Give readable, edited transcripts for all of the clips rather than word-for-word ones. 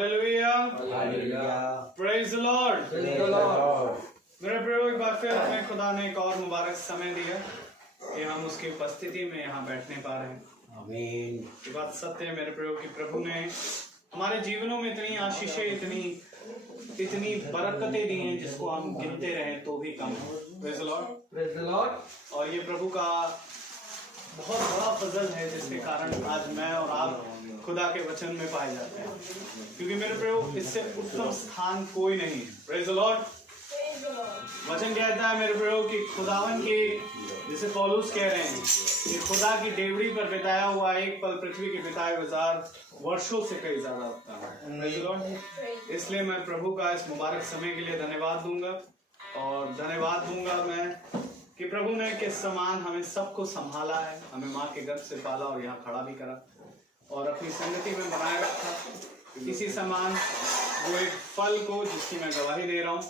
Hallelujah, praise the Lord. मेरे प्रियो, एक बार फिर हमें खुदा ने एक और मुबारक समय दिया कि हम उसकी उपस्थिति में यहाँ बैठने पा रहे हैं। आमीन। ये बात सत्य है मेरे प्रयोग की प्रभु ने हमारे जीवनों में इतनी आशीषें, इतनी बरकतें दी हैं जिसको हम गिनते रहें तो भी कम है। Praise the Lord, praise the Lord. और ये प्रभु का बहुत बड़ा फजल है जिसके कारण आज मैं और आप खुदा के वचन में पाए जाते हैं, क्योंकि मेरे प्रयोग इससे उत्तम स्थान कोई नहीं है। Praise the Lord. वचन कहता है मेरे प्रयोग कि खुदावन की, जिसे पौलुस कह रहे हैं कि खुदा की डेवड़ी पर बिताया हुआ एक पल पृथ्वी के बिताए 1000 वर्षों से कई ज्यादा होता है। Praise the Lord. इसलिए मैं प्रभु का इस मुबारक समय के लिए धन्यवाद दूंगा, और धन्यवाद दूंगा मैं कि प्रभु ने किस समान हमें सबको संभाला है, हमें माँ के गर्भ से पाला और यहाँ खड़ा भी करा और अपनी संगति में बनाए रखा। इसी समान वो एक फल को, जिसकी मैं गवाही दे रहा हूँ,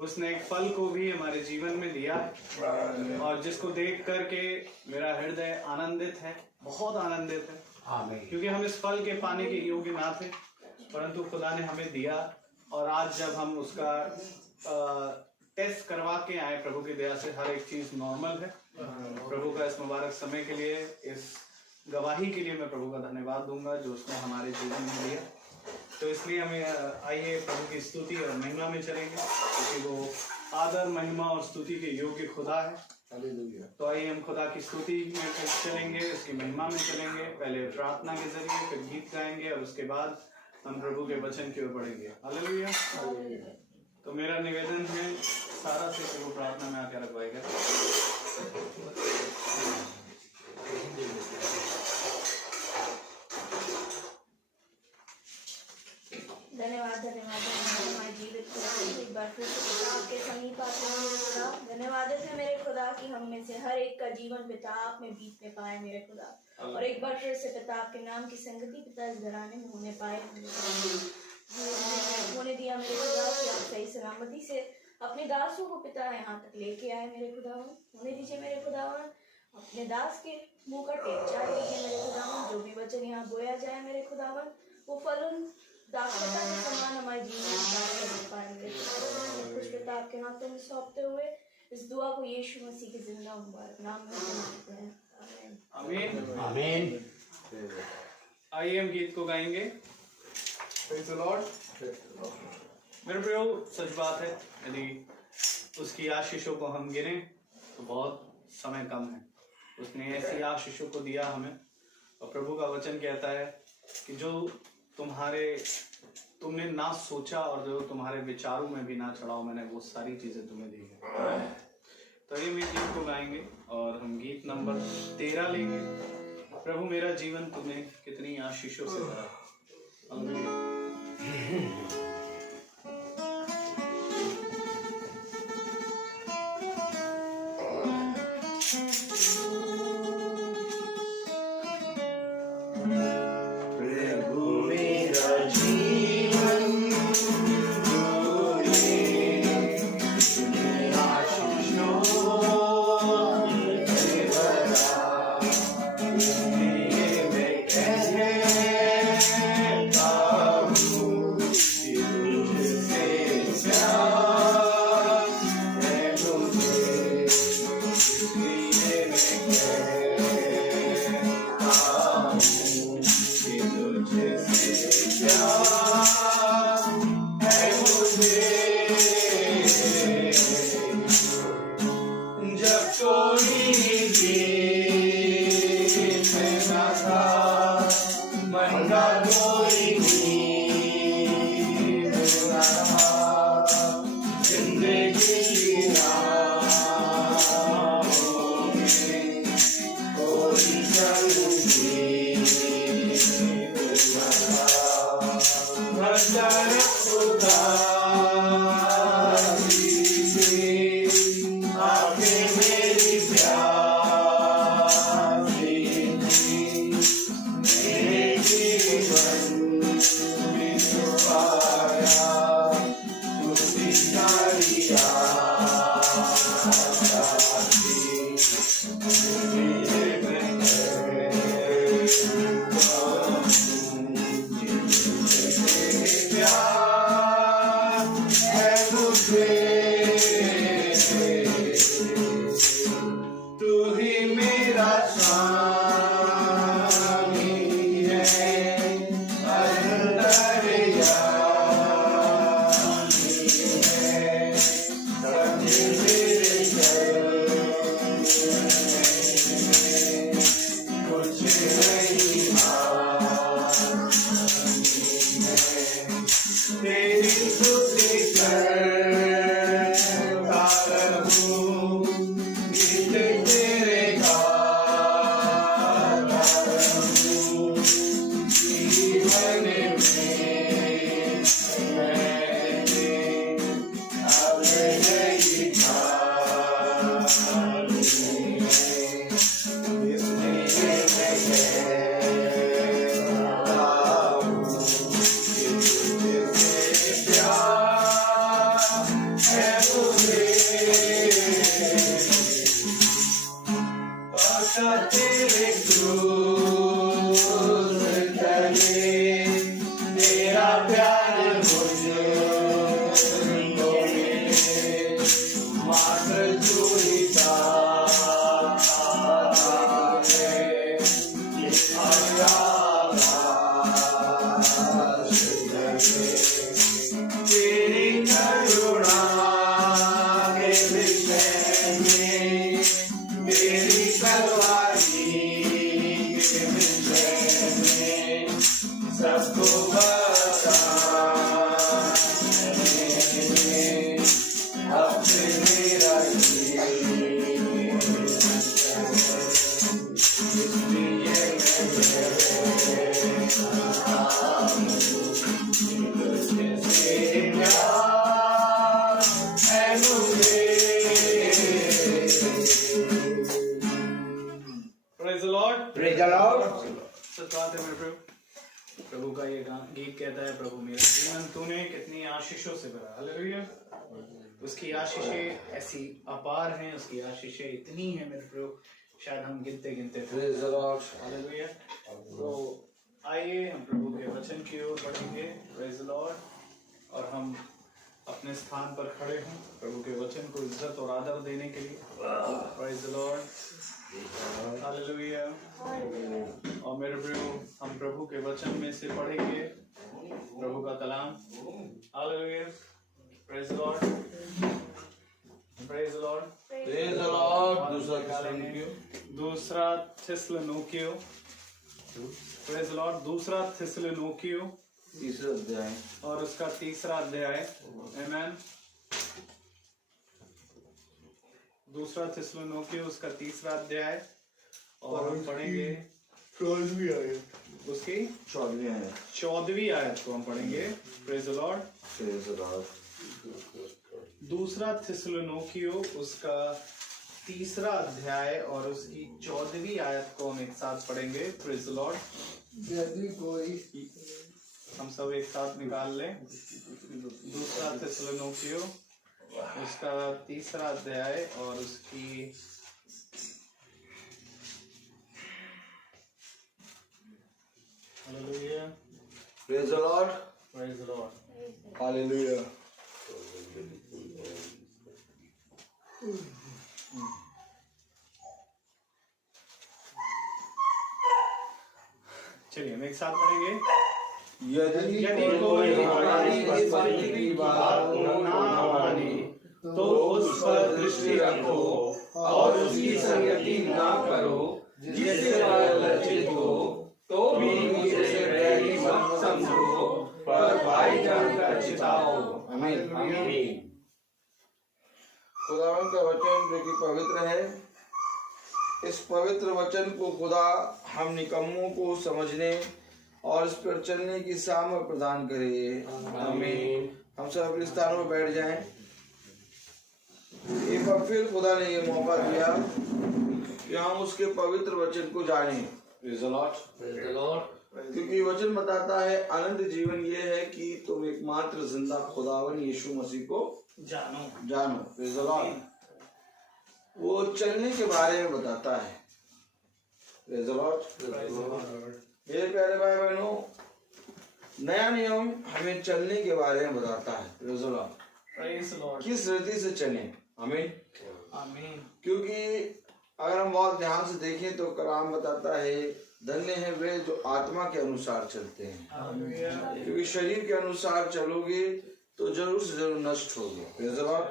उसने एक फल को भी हमारे जीवन में दिया है, और जिसको देख करके मेरा हृदय आनंदित है, बहुत आनंदित है। आमीन। क्योंकि हम इस फल के पाने के योग्य ना थे, परंतु खुदा ने हमें दिया, और आज जब हम उसका टेस्ट करवा के आए प्रभु की दया से, हर एक चीज नॉर्मल है। प्रभु का इस मुबारक समय के लिए, इस गवाही के लिए मैं प्रभु का धन्यवाद दूंगा जो उसने हमारे जीवन में दिया। तो इसलिए हमें आइए प्रभु की स्तुति और महिमा में चलेंगे, क्योंकि वो आदर, महिमा और स्तुति के योग्य खुदा है। तो आइए हम खुदा की स्तुति में चलेंगे, उसकी महिमा में चलेंगे। पहले प्रार्थना के जरिए, फिर गीत गाएंगे, और उसके बाद हम प्रभु के वचन की ओर बढ़ेंगे। हालेलुया। तो मेरा निवेदन है सारा से प्रभु प्रार्थना में आकर रखवाएगा। धन्यवाद हमारे जीवित एक बार फिर से आपके समीप आते हैं मेरे खुदा। धन्यवाद है मेरे खुदा कि हम में से हर एक का जीवन पिता आप में बीतने पाए मेरे खुदा, और एक बार फिर से पिता आपके नाम की संगति पिता इस घराने में होने पाए होने दिया मेरे खुदा कि आप सही सलामती से अपने दासों को पिता यहाँ तक लेके आए मेरे खुदावन। होने दीजिए मेरे खुदावन, अपने दास के मुंह का टेक चाट लीजिए मेरे खुदावन। जो भी वचन यहाँ बोया जाए मेरे खुदावन, वो फल उन दासता के समान हमारे जीवन में पाएंगे। कुछ पिता आपके हाथों में सौंपते हुए इस दुआ को यीशु मसीह के जिंदा मुबारक नाम में मांगते हैं, आमीन। आमीन। आइए हम गीत को गाएंगे। Praise the Lord. मेरे प्रियो, सच बात है, यदि उसकी आशीषों को हम गिने तो बहुत समय कम है। उसने ऐसी आशीषों को दिया हमें, और प्रभु का वचन कहता है कि जो तुमने ना सोचा और जो तुम्हारे विचारों में भी ना चढ़ाओ, मैंने वो सारी चीजें तुम्हें दी है। तो ये मैं गीत को गाएंगे, और हम गीत नंबर 13 लेंगे। प्रभु मेरा जीवन तुम्हें कितनी आशीषों से भरा। Praise the Lord. Praise the Lord. सत्वाते में प्रभु का ये गीत कहता है, प्रभु मेरा जीवन तूने कितनी आशीषों से भरा। हालेलुया। उसकी आशीषें ऐसी अपार हैं, उसकी आशीषें इतनी हैं मेरे प्रभु, शायद हम गिनते गिनते Praise the Lord. हालेलुया। तो आइए हम प्रभु के वचन की ओर बढ़ेंगे। Praise the Lord. और हम अपने स्थान पर खड़े हों प्रभु के वचन को इज्जत और आदर देने के लिए। Praise the Lord. हालेलुया। और मेरे प्रभु, हम प्रभु के वचन में से पढ़ेंगे प्रभु का कलाम। Hallelujah. Praise the Lord. Praise the Lord. Praise the Lord. दूसरा थिस्सलुनीकियों। Praise the Lord. दूसरा थिस्सलुनीकियों तीसरा अध्याय और उसका तीसरा अध्याय। आमेन। दूसरा थिस्सलुनीकियों उसका तीसरा अध्याय और हम पढ़ेंगे 14वीं आयत। उसकी 14वीं आयत को हम पढ़ेंगे। Praise the Lord. Praise the Lord. दूसरा थिस्सलुनीकियों उसका तीसरा अध्याय और उसकी 14वीं आयत को हम एक साथ पढ़ेंगे। Praise the Lord. यदि कोई हम सब एक साथ निकाल लें। दूसरा थिस्सलुनीकियों उसका तीसरा अध्याय और उसकी hallelujah. Praise the Lord. Praise the Lord. Hallelujah. चलिए हम एक साथ पढ़ेंगे। यदि कोई हमारी स्थिति की बात को ना माने तो उस पर दृष्टि रखो और उसकी संगति ना करो, जिससे वह लज्जित हो, तो भी उसे बैरी मत समझो, पर भाई जानकर चिताओ। आमीन। आमीन। खुदावन का वचन जो कि पवित्र है, इस पवित्र वचन को खुदा हम निकम्मों को समझने और इस पर चलने की सामर्थ प्रदान करे। आमीन। हम सब अपने स्थानों पर बैठ जाएं। एक बार फिर खुदा ने ये मौका दिया कि हम उसके पवित्र वचन को जानें। Praise the Lord. Praise the Lord. क्योंकि वचन बताता है आनंद जीवन ये है कि तुम एकमात्र जिंदा खुदावन यीशु मसीह को जानो। Praise the Lord. वो चलने के बारे में बताता है। Praise the Lord. मेरे प्यारे भाई बहनों, नया नियम हमें चलने के बारे में बताता है। Praise the Lord. Praise the Lord. किस रीति से चलें। आमीन। आमीन। क्योंकि अगर हम बहुत ध्यान से देखें तो कलाम बताता है धन्य है वे जो आत्मा के अनुसार चलते हैं, क्योंकि शरीर के अनुसार चलोगे तो जरूर से जरूर नष्ट होगे। Praise the Lord।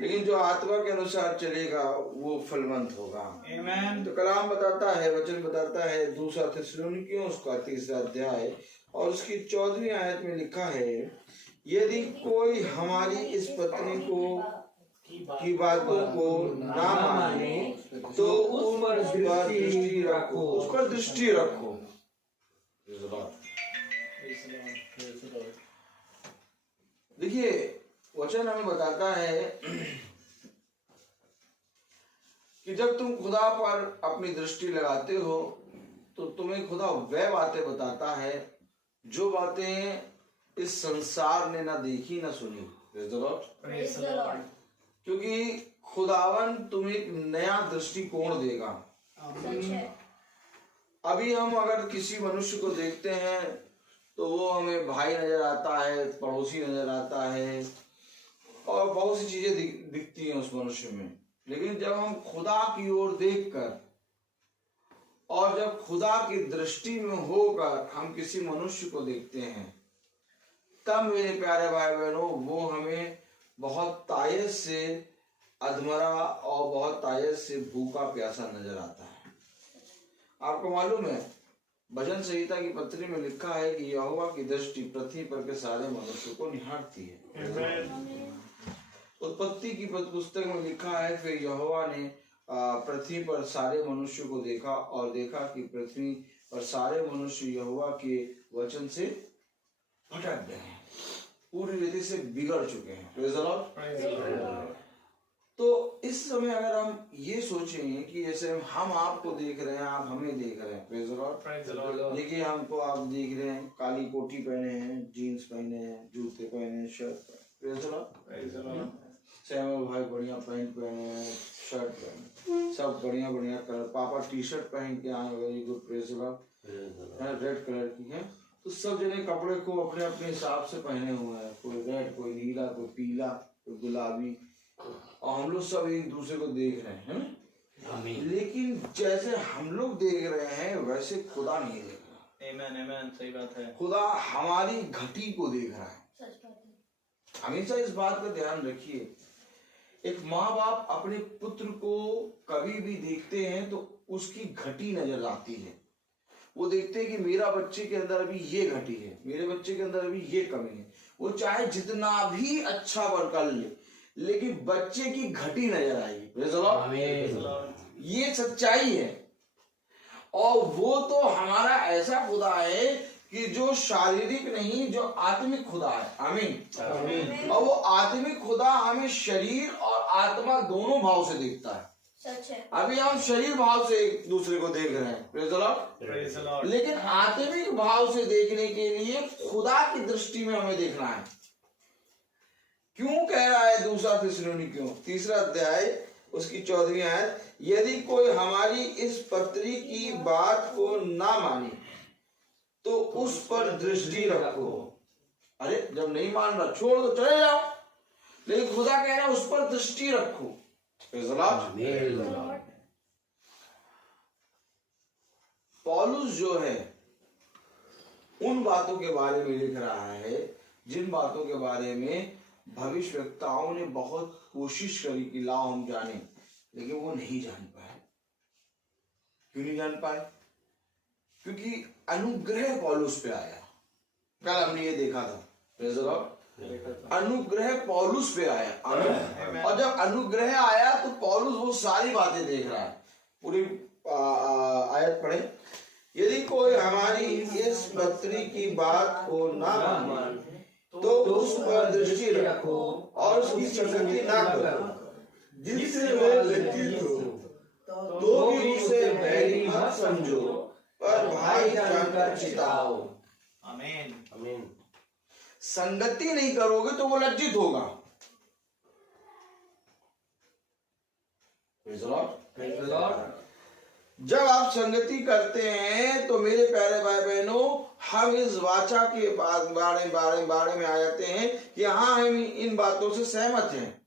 लेकिन जो आत्मा के अनुसार चलेगा वो फलवंत होगा। Amen। तो कलाम बताता है, वचन बताता है, 2 थिस्सलुनीकियों उसका 3 अध्याय और उसकी 14वीं आयत में लिखा है, यदि कोई हमारी इस पत्री की बातों को ना माने तो उस पर दृष्टि रखो, उस पर दृष्टि रखो। देखिए वचन हमें बताता है कि जब तुम खुदा पर अपनी दृष्टि लगाते हो तो तुम्हें खुदा वह बातें बताता है जो बातें इस संसार ने ना देखी ना सुनी। Praise the Lord। क्योंकि खुदावन तुम्हें एक नया दृष्टिकोण देगा। सच है। अभी हम अगर किसी मनुष्य को देखते हैं तो वो हमें भाई नजर आता है, पड़ोसी नजर आता है और बहुत सी चीजें दिखती हैं उस मनुष्य में। लेकिन जब हम खुदा की ओर देखकर और जब खुदा की दृष्टि में होकर हम किसी मनुष्य को देखते हैं, तब मेरे प्यारे भाई बहनों वो हमें बहुत तायत से अधमरा और बहुत तायत से भूखा प्यासा नजर आता है। आपको मालूम है भजन संहिता की पत्री में लिखा है कि यहोवा की दृष्टि पृथ्वी पर के सारे मनुष्यों को निहारती है। उत्पत्ति की पुस्तक में लिखा है, फिर यहोवा ने पृथ्वी पर सारे मनुष्यों को देखा और देखा कि पृथ्वी पर सारे मनुष्य यहोवा के वचन से भटक गए हैं, पूरी रीति से बिगड़ चुके हैं। Praise the Lord। तो इस समय अगर हम ये सोचें कि जैसे हम आपको देख रहे हैं, आप हमें देख रहे हैं, Praise the Lord। देखिए हमको आप देख रहे हैं, काली कोटी पहने हैं, जीन्स पहने हैं, जूते पहने हैं, शर्ट पहने, Praise the Lord। सैमुअल भाई बढ़िया पैंट पहने हैं, शर्ट पहने, सब बढ़िया बढ़िया कलर। पापा टी शर्ट पहन के आए, very good, Praise the Lord, red colour की है। तो सब जने कपड़े को अपने अपने हिसाब से पहने हुए हैं, कोई रेड, कोई नीला, कोई पीला, कोई गुलाबी, और हम लोग सब एक दूसरे को देख रहे हैं, है ना? लेकिन जैसे हम लोग देख रहे हैं वैसे खुदा नहीं देख रहा। Amen, amen, सही बात है। खुदा हमारी घटी को देख रहा है। सच बात है। हमेशा इस बात का ध्यान रखिए, एक माँ बाप अपने पुत्र को कभी भी देखते हैं तो उसकी घटी नजर आती है। वो देखते हैं कि मेरा बच्चे के अंदर अभी ये घटी है, मेरे बच्चे के अंदर अभी ये कमी है। वो चाहे जितना भी अच्छा वर्क कर ले, लेकिन बच्चे की घटी नजर आएगी। ये सच्चाई है। और वो तो हमारा ऐसा खुदा है कि जो शारीरिक नहीं, जो आत्मिक खुदा है। आमीन। और वो आत्मिक खुदा हमें शरीर और आत्मा दोनों भाव से देखता है। सच है। अभी हम शरीर भाव से एक दूसरे को देख रहे हैं, Praise the Lord। लेकिन आत्मिक भाव से देखने के लिए खुदा की दृष्टि में हमें देखना है। क्यों कह रहा है 2 थिस्सलुनीकियों 3 अध्याय उसकी 14वीं आयत, यदि कोई हमारी इस पत्री की बात को ना माने तो उस पर दृष्टि रखो। अरे जब नहीं मान रहा छोड़ दो, चले जाओ, लेकिन खुदा कह रहा है उस पर दृष्टि रखो। पौलुस जो है उन बातों के बारे में लिख रहा है जिन बातों के बारे में भविष्यवक्ताओं ने बहुत कोशिश करी कि लाओ हम जाने, लेकिन वो नहीं जान पाए। क्यों नहीं जान पाए? क्योंकि अनुग्रह पौलुस पे आया। कल हमने ये देखा था, Praise the Lord। अनुग्रह पौलुस पे आया। और जब अनुग्रह आया तो पौलुस वो सारी बातें देख रहा है। पूरी आयत पढ़े, यदि कोई हमारी इस पत्री की बात को ना माने तो उस पर दृष्टि रखो और उसकी संगति ना करो, जिससे वह लज्जित हो तो भी उसे बैरी मत समझो, पर भाई जानकर चिताओ। आमीन। आमीन। संगति नहीं करोगे तो वो लज्जित होगा। Praise the Lord। जब आप संगति करते हैं तो मेरे प्यारे भाई बहनों, हम इस वाचा के बारे में आ जाते हैं कि हाँ हम इन बातों से सहमत हैं,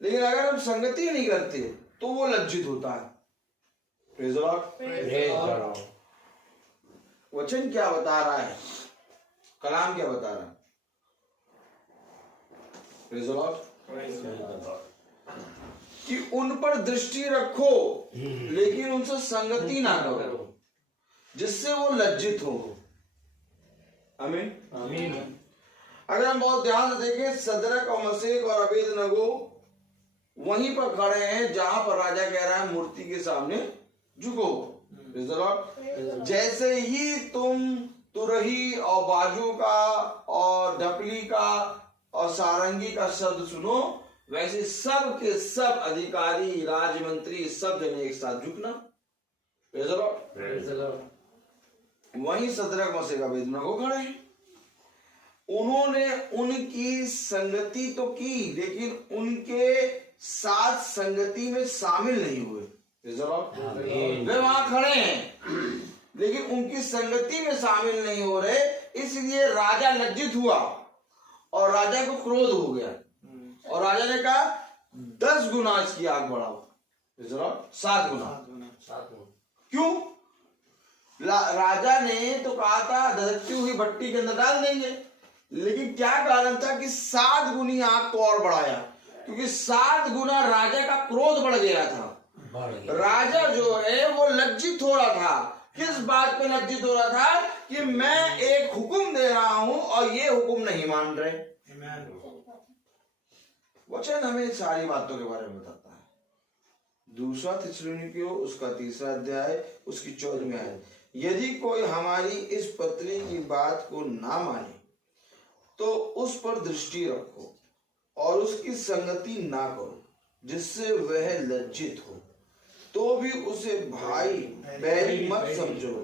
लेकिन अगर हम संगति नहीं करते तो वो लज्जित होता है। Praise the Lord। वचन क्या बता रहा है, कलाम क्या बता रहा है? Praise the Lord. कि उन पर दृष्टि रखो लेकिन उनसे संगति ना करो जिससे वो लज्जित हो। आमीन। अगर हम बहुत ध्यान से देखें, सदरक और मशेक और अबेदनगो वहीं पर खड़े हैं जहां पर राजा कह रहा है मूर्ति के सामने झुको। Praise the Lord. जैसे ही तुम तुरही और बाजू का और ढपली का और सारंगी का शब्द सुनो, वैसे सब के सब अधिकारी, राजमंत्री, सब जने एक साथ झुकना। Praise the Lord. वहीं सदरक मशेक अबेदनगो खड़े हैं। उन्होंने उनकी संगति तो की लेकिन उनके साथ संगति में शामिल नहीं हुए। वे वहां खड़े हैं लेकिन उनकी संगति में शामिल नहीं हो रहे, इसलिए राजा लज्जित हुआ और राजा को क्रोध हो गया और राजा ने कहा 10 गुना इसकी आग बढ़ाओ। 7 गुना। क्यों? राजा ने तो कहा था धधकती हुई भट्टी के अंदर डाल देंगे, लेकिन क्या कारण था कि 7 गुनी आग को और बढ़ाया? क्योंकि 7 गुना राजा का क्रोध बढ़ गया था। राजा जो है वो लज्जित हो रहा था। किस बात पे लज्जित हो रहा था? कि मैं एक हुक्म दे रहा हूं और ये हुक्म नहीं मान रहे। वचन हमें सारी बातों के बारे में बताता है। 2 थिस्सलुनीकियों उसका 3 अध्याय उसकी 14वीं आयत, यदि कोई हमारी इस पत्री की बात को ना माने तो उस पर दृष्टि रखो और उसकी संगति ना करो जिससे वह लज्जित हो, तो भी उसे भाई बैरी मत समझो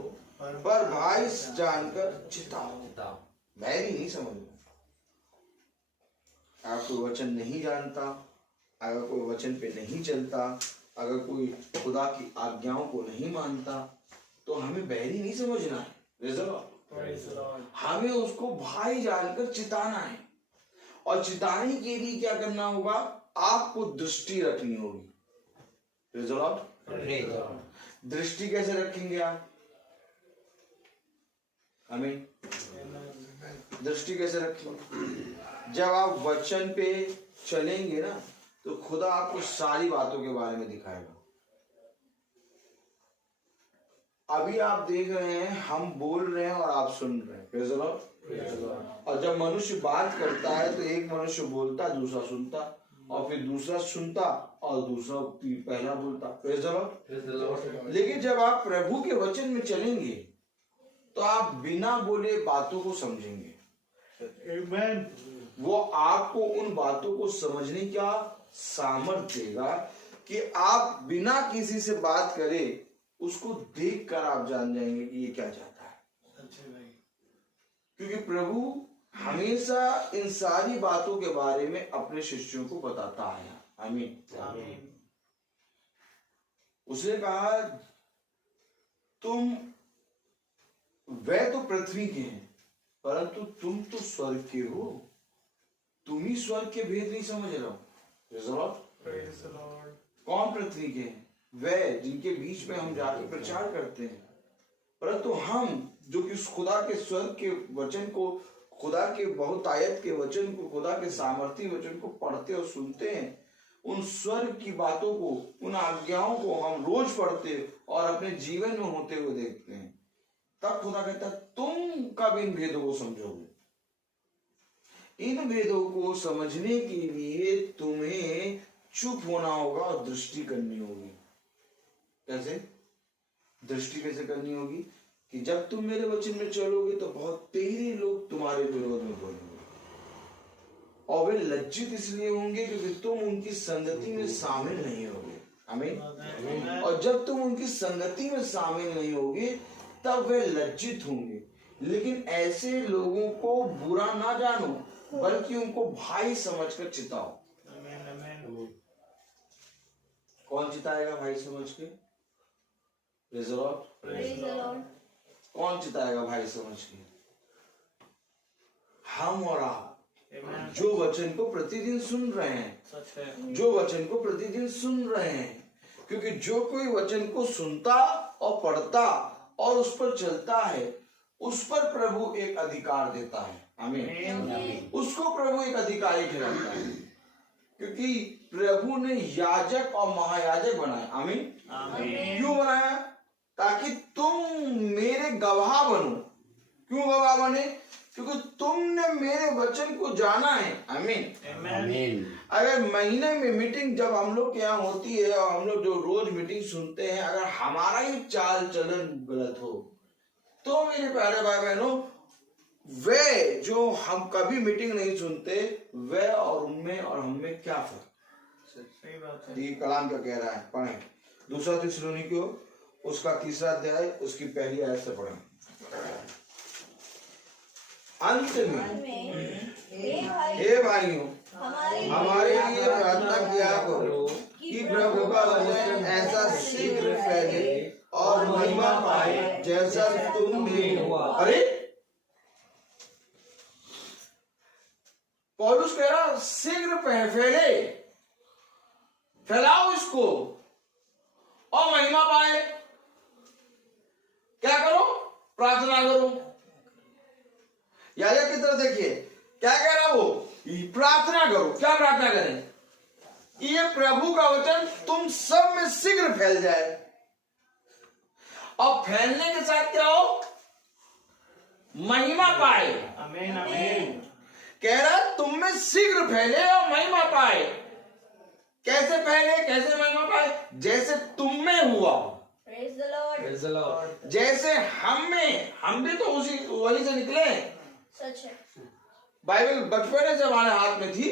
पर भाई जानकर चिताओ। बैरी नहीं समझो। अगर कोई वचन नहीं जानता, अगर कोई वचन पे नहीं चलता, अगर कोई खुदा की आज्ञाओं को नहीं मानता, तो हमें बैरी नहीं समझना है। हमें उसको भाई जानकर चिताना है। और चिताने के लिए क्या करना होगा? आपको दृष्टि रखनी होगी। दृष्टि कैसे रखेंगे आप? हमें दृष्टि कैसे रखेंगे? जब आप वचन पे चलेंगे ना, तो खुदा आपको सारी बातों के बारे में दिखाएगा। अभी आप देख रहे हैं, हम बोल रहे हैं और आप सुन रहे हैं। Praise the Lord. और जब मनुष्य बात करता है तो एक मनुष्य बोलता, दूसरा सुनता, और फिर दूसरा सुनता और दूसरा पहला बोलता। Praise the Lord. लेकिन जब आप प्रभु के वचन में चलेंगे तो आप बिना बोले बातों को समझेंगे। Amen. वो आपको उन बातों को समझने का सामर्थ्य देगा कि आप बिना किसी से बात करे उसको देखकर आप जान जाएंगे कि ये क्या चाहता है। क्योंकि प्रभु हमेशा इन सारी बातों के बारे में अपने शिष्यों को बताता है। आमीन। उसने कहा तुम वह तो पृथ्वी के हैं परंतु तुम तो स्वर्ग के हो। तुम ही स्वर्ग के भेद नहीं समझ रहे हो। कौन पृथ्वी के हैं? वह जिनके बीच में हम जाके प्रचार करते हैं। परंतु हम जो कि खुदा के स्वर्ग के वचन को, खुदा के बहुतायत के वचन को, खुदा के सामर्थी वचन को पढ़ते और सुनते हैं, उन स्वर्ग की बातों को, उन आज्ञाओं को हम रोज पढ़ते और अपने जीवन में होते हुए देखते हैं, तब खुदा कहता है तुम कब इन भेदों को समझोगे? इन भेदों को समझने के लिए तुम्हें चुप होना होगा और दृष्टि करनी होगी। कैसे दृष्टि कैसे करनी होगी? कि जब तुम मेरे वचन में चलोगे तो बहुत तेरे लोग तुम्हारे विरोध में बोलेंगे और वे लज्जित इसलिए होंगे क्योंकि तुम उनकी संगति में शामिल नहीं होगे। आमीन। और जब तुम उनकी संगति में शामिल नहीं होगे तब वे लज्जित होंगे। लेकिन ऐसे लोगों को बुरा ना जानो बल्कि उनको भाई समझकर चिताओ। कौन चिताएगा भाई समझ के? Praise the Lord. कौन चिताएगा भाई समझ के? हम और आप जो वचन को प्रतिदिन सुन रहे हैं, जो वचन को प्रतिदिन सुन रहे हैं। क्योंकि जो कोई वचन को सुनता और पढ़ता और उस पर चलता है उस पर प्रभु एक अधिकार देता है। आमीन। उसको प्रभु एक अधिकारी ठहराता है, क्योंकि प्रभु ने याजक और महायाजक बनाए। आमीन। क्यों बनाया? ताकि तुम मेरे गवाह बनो। क्यों गवाह बने? क्योंकि तुमने मेरे वचन को जाना है। आमीन। अगर महीने में मीटिंग जब हम लोग के यहाँ होती है और हम लोग जो रोज मीटिंग सुनते हैं, अगर हमारा ही चाल चलन गलत हो तो मेरे प्यारे भाई बहनों, वे जो हम कभी मीटिंग नहीं सुनते, वे और उनमें और हमें क्या फर्क? सही बात है। ये कलाम क्या कह रहा है? पढ़ें 2 थिस्सलुनीकियों उसका 3 अध्याय उसकी पहली आयत से पढ़ें। अंत में हे भाइयों, हमारे लिए प्रार्थना किया करो कि प्रभु का वचन ऐसा शीघ्र फैले और महिमा पाए जैसा तुम में हुआ। अरे पौलुस कह रहा शीघ्र फैले, फैलाओ इसको और महिमा पाए। क्या करो? प्रार्थना करो। याजक की तरफ देखिए क्या कह रहा वो? प्रार्थना करो। क्या प्रार्थना करें? ये प्रभु का वचन तुम सब में शीघ्र फैल जाए, और फैलने के साथ क्या हो? महिमा पाए। आमीन। आमीन। कह रहा तुम में शीघ्र फैले और महिमा पाए। कैसे फैले, कैसे महिमा पाए? जैसे तुम में हुआ, Praise the Lord. जैसे हम भी तो उसी वही से निकले। सच है। बाइबल बचपन से हमारे हाथ में थी,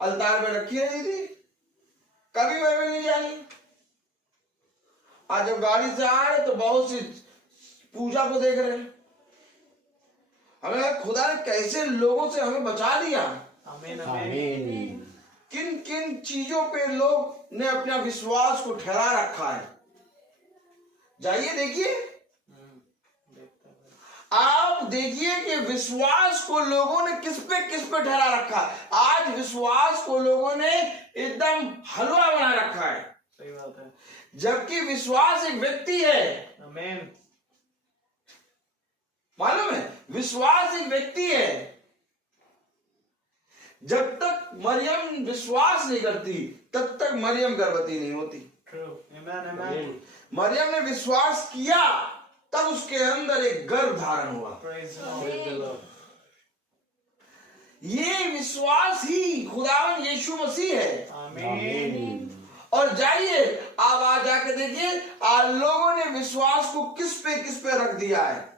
अलतार में रखी रहती थी, कभी बाइबल नहीं जानी। आज जब गाड़ी से आ रहे तो बहुत सी पूजा को देख रहे हैं। हमें लगा खुदा ने कैसे लोगों से हमें बचा लिया। आमीन। आमीन। किन किन चीजों पे लोग ने अपना विश्वास को ठहरा रखा है। जाइए देखिए, आप देखिए कि विश्वास को लोगों ने किस पे ठहरा रखा है। आज विश्वास को लोगों ने एकदम हलवा बना रखा है। सही बात है। जबकि विश्वास एक व्यक्ति है। आमीन। मालूम है, विश्वास एक व्यक्ति है। जब तक मरियम विश्वास नहीं करती तब तक मरियम गर्भवती नहीं होती। True. Amen. Amen. मरियम ने विश्वास किया तब उसके अंदर एक गर्भ धारण हुआ। Praise the Lord. ये विश्वास ही खुदावन यीशु मसीह है। आमीन। और जाइए आप आज जाके देखिए, आज लोगों ने विश्वास को किस पे रख दिया है।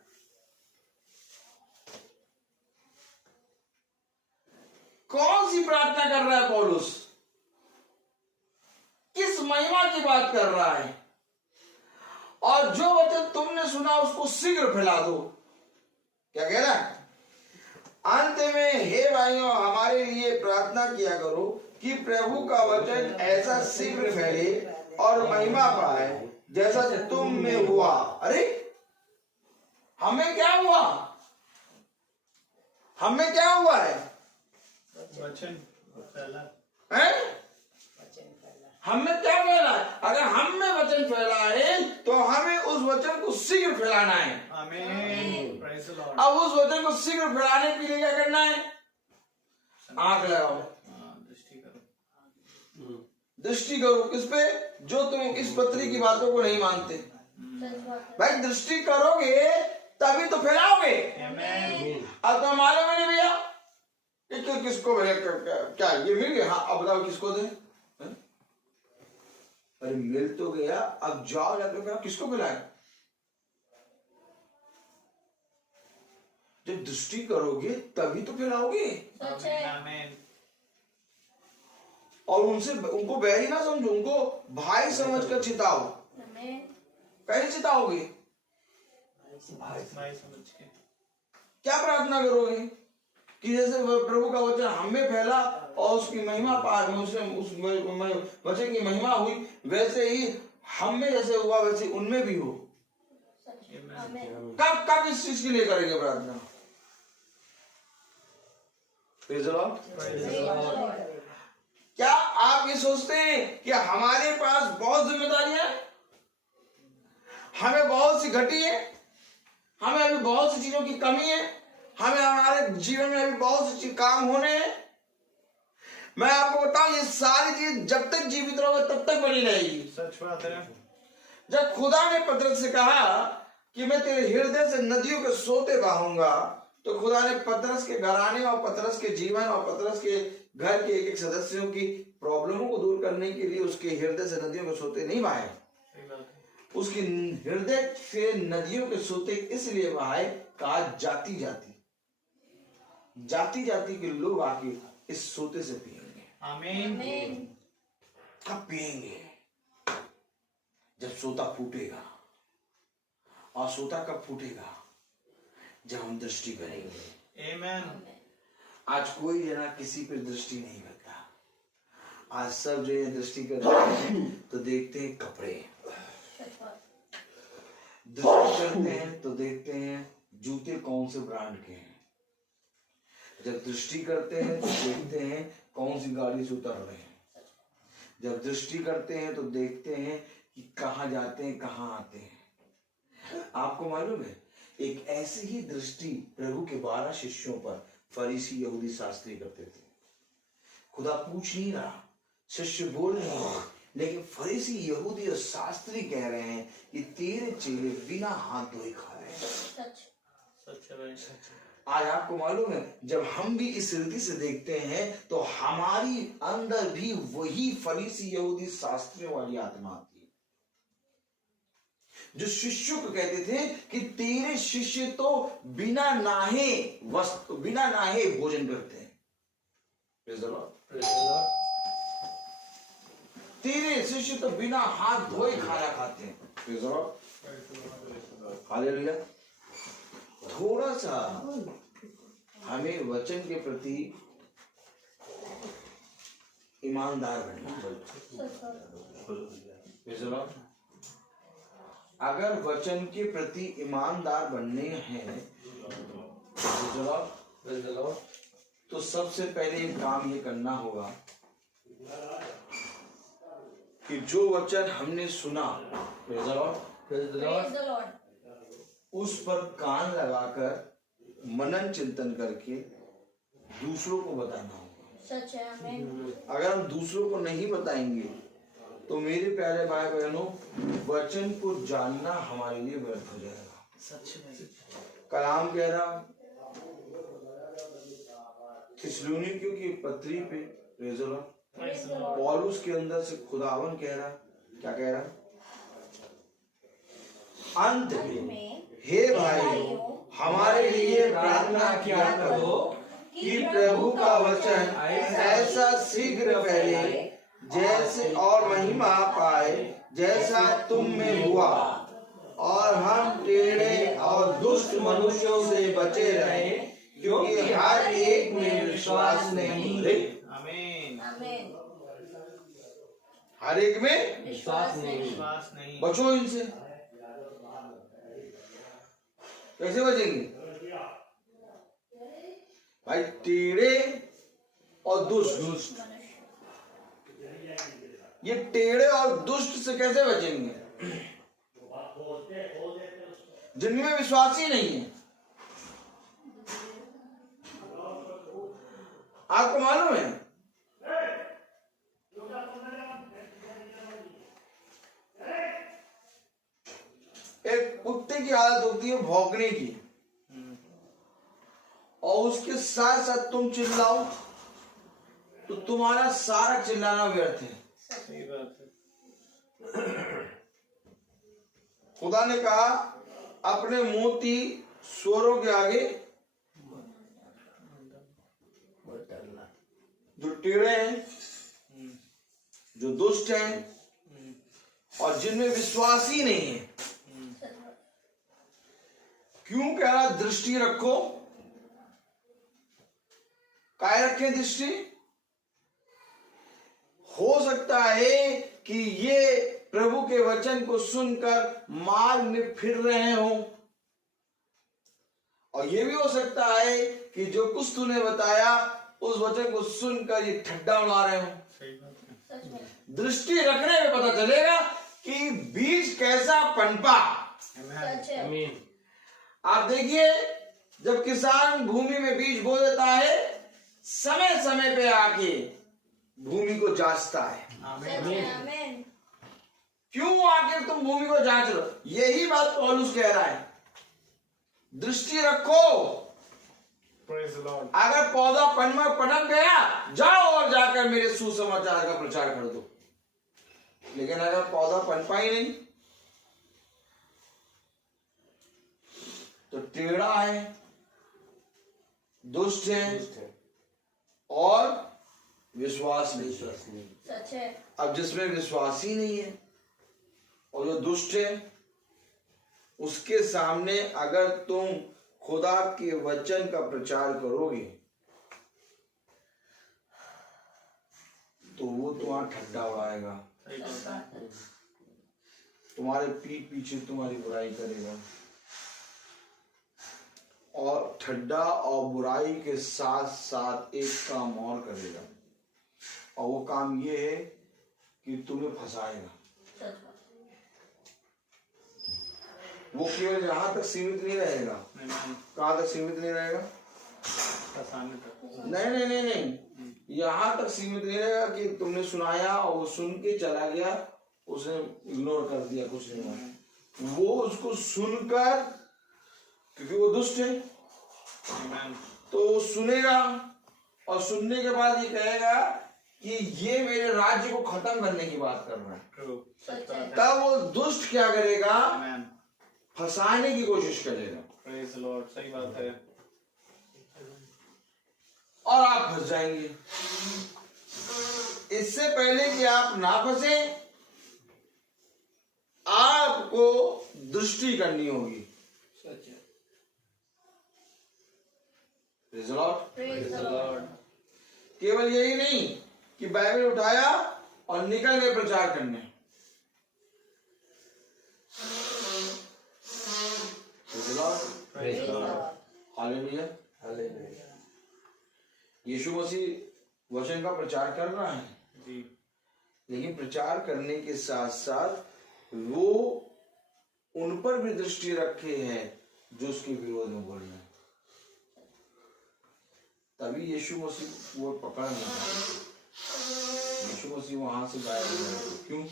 कौन सी प्रार्थना कर रहा है पौलुस? किस महिमा की बात कर रहा है? और जो वचन तुमने सुना उसको शीघ्र फैला दो। क्या कह रहा है? अंत में हे भाइयों, हमारे लिए प्रार्थना किया करो कि प्रभु का वचन ऐसा शीघ्र फैले और महिमा पाए जैसा तुम में हुआ। अरे हमें क्या हुआ? हमें क्या हुआ है? वचन फैला है? हमें क्या फैला है? अगर हम में वचन फैला है तो हमें उस वचन को शीघ्र फैलाना है। आमीन। Praise the Lord. अब उस वचन को शीघ्र फैलाने के लिए क्या करना है? आंख लगाओ, दृष्टि करो। दृष्टि करो। किस पे? जो तुम इस पत्री की बातों को नहीं मानते। भाई दृष्टि करोगे तभी तो फैलाओगे। आमीन। अब तो मालूम है नहीं भैया किसको क्या ये मिल गया? हाँ अब बताओ किसको दे? अरे मिल तो गया, अब जाओ जाकर किसको खिलाए? जब दृष्टि करोगे तभी तो फैलाओगे। आमीन। और उनको बैरी ना समझो, उनको भाई समझकर चिताओ। कैसे चिताओगे? भाई समझ के। क्या प्रार्थना करोगे? कि जैसे प्रभु का वचन हमें फैला और उसकी महिमा उस वचन की महिमा हुई, वैसे ही हम में जैसे हुआ वैसे उनमें भी हो। कब इस चीज के लिए करेंगे प्रार्थना? Praise the Lord. क्या आप ये सोचते हैं कि हमारे पास बहुत जिम्मेदारियां हैं, हमें बहुत सी घटी है? हमें अभी बहुत सी चीजों की कमी है, हमें हमारे जीवन में अभी बहुत से काम होने हैं। मैं आपको बताऊं, ये सारी चीज जब तक जीवित रहोगे तब तक बनी रहेगी। सच बात है। जब खुदा ने पतरस से कहा कि मैं तेरे हृदय से नदियों के सोते बहाऊंगा, तो खुदा ने पतरस के घराने और पतरस के जीवन और पतरस के घर के एक एक सदस्यों की प्रॉब्लमों को दूर करने के लिए उसके हृदय से नदियों के सोते नहीं बहाए। उसके हृदय से नदियों के सोते इसलिए बहाए, कहा जाति जाति जाति जाति के लोग आके इस सोते से पिएंगे। आमीन। कब पिएंगे? जब सोता फूटेगा। और सोता कब फूटेगा? जब हम दृष्टि करेंगे। आमीन। आज कोई जना किसी पर दृष्टि नहीं करता। आज सब जो दृष्टि करते हैं तो देखते हैं कपड़े, दृष्टि करते हैं तो देखते हैं जूते कौन से ब्रांड के हैं, जब दृष्टि करते हैं तो देखते हैं कौन सी गाड़ी से उतर रहे हैं, जब दृष्टि करते हैं तो देखते हैं कि कहाँ जाते हैं कहाँ आते हैं। आपको मालूम है, एक ऐसी ही दृष्टि प्रभु के 12 शिष्यों पर फरीसी यहूदी शास्त्री करते थे। खुदा पूछ नहीं रहा, शिष्य बोल रहे हैं, लेकिन फरीसी यहूदी और शास्त्री कह रहे हैं कि तेरे चेले बिना हाथ धोए खा रहे हैं। सच। आज आपको मालूम है, जब हम भी इस रीति से देखते हैं तो हमारी अंदर भी वही फरीसी यहूदी शास्त्रियों वाली आत्मा आती है, जो शिष्यों को कहते थे कि तेरे शिष्य तो बिना नहाए भोजन करते हैं। तेरे शिष्य तो बिना हाथ धोए खाना खाते हैं। हालेलुया। थोड़ा सा हमें वचन के प्रति ईमानदार बनना चाहिए। अगर वचन के प्रति ईमानदार बनने हैं तो सबसे पहले एक काम ये करना होगा कि जो वचन हमने सुना, उस पर कान लगाकर मनन चिंतन करके दूसरों को बताना होगा। सच है। आमीन। अगर हम दूसरों को नहीं बताएंगे तो मेरे प्यारे भाई बहनों, वचन को जानना हमारे लिए व्यर्थ हो जाएगा। सच में। कलाम कह रहा थिस्सलुनीकियों की पत्री पे, पौलुस के अंदर से खुदावन कह रहा, क्या कह रहा? अंत में हे भाइयों, हमारे लिए प्रार्थना किया करो कि प्रभु का वचन ऐसा शीघ्र फैले जैसे और महिमा पाए जैसा तुम में हुआ, और हम टेढ़े और दुष्ट मनुष्यों से बचे रहे, क्योंकि हर एक में विश्वास नहीं है। आमीन। आमीन। हर एक में विश्वास नहीं। बचो इनसे। कैसे बचेंगे भाई? टेढ़े और दुष्ट। ये टेढ़े और दुष्ट से कैसे बचेंगे? जिनमें विश्वास ही नहीं है। आपको मालूम है, एक कुत्ते की आदत होती है भौंकने की, और उसके साथ साथ तुम चिल्लाओ तो तुम्हारा सारा चिल्लाना व्यर्थ है। सही बात है। खुदा ने कहा अपने मोती स्वरों के आगे जो टेढ़े हैं, जो दुष्ट हैं और जिनमें विश्वास ही नहीं है, क्यों कह रहा दृष्टि रखो? काय रखें दृष्टि? हो सकता है कि ये प्रभु के वचन को सुनकर मार्ग में फिर रहे हो, और ये भी हो सकता है कि जो कुछ तूने बताया उस वचन को सुनकर ये ठड्डा उड़ा रहे हो। दृष्टि रखने में पता चलेगा कि बीज कैसा पनपा। सच है। आप देखिए, जब किसान भूमि में बीज बो देता है, समय समय पे आके भूमि को जांचता है। आमीन। क्यों आखिर तुम भूमि को जांच लो? यही बात पौलुस कह रहा है, दृष्टि रखो। Praise the Lord. अगर पौधा पनक गया, जाओ और जाकर मेरे सुसमाचार का प्रचार कर दो। लेकिन अगर पौधा पनपा ही नहीं, तो टेढ़ा है, दुष्ट है और विश्वास नहीं। सच है। अब जिसमें विश्वास ही नहीं है और जो दुष्ट है, उसके सामने अगर तुम खुदा के वचन का प्रचार करोगे, तो वो तुम्हारा ठड्डा उड़ाएगा, तुम्हारे पीठ पीछे तुम्हारी बुराई करेगा, और ठड्डा और बुराई के साथ साथ एक काम और करेगा, और वो काम ये है कि तुम्हें फंसाएगा। वो केवल यहां तक सीमित नहीं रहेगा। कहां तक सीमित नहीं रहेगा? नहीं, यहां तक सीमित नहीं रहेगा कि तुमने सुनाया और वो सुन के चला गया, उसने इग्नोर कर दिया, कुछ नहीं हुआ। वो उसको सुनकर, क्योंकि वो दुष्ट है, तो वो सुनेगा और सुनने के बाद ये कहेगा कि ये मेरे राज्य को खत्म करने की बात कर रहा है। तब वो दुष्ट क्या करेगा? फंसाने की कोशिश करेगा। Praise the Lord. सही बात है। और आप फंस जाएंगे। इससे पहले कि आप ना फंसे, आपको दृष्टि करनी होगी। सच है। Praise the Lord. Praise the Lord. केवल यही नहीं कि बाइबल उठाया और निकल गए प्रचार करने। Praise the Lord. Praise the Lord. Hallelujah. Yeshu Masih वचन का प्रचार कर रहा है जी। लेकिन प्रचार करने के साथ साथ वो उन पर भी दृष्टि रखे हैं जो उसके विरोध में बोल रहे हैं। तभी यीशु मसीह वो पकड़ नहीं पाए। यीशु मसीह वहां से गायब हो गए। क्यों?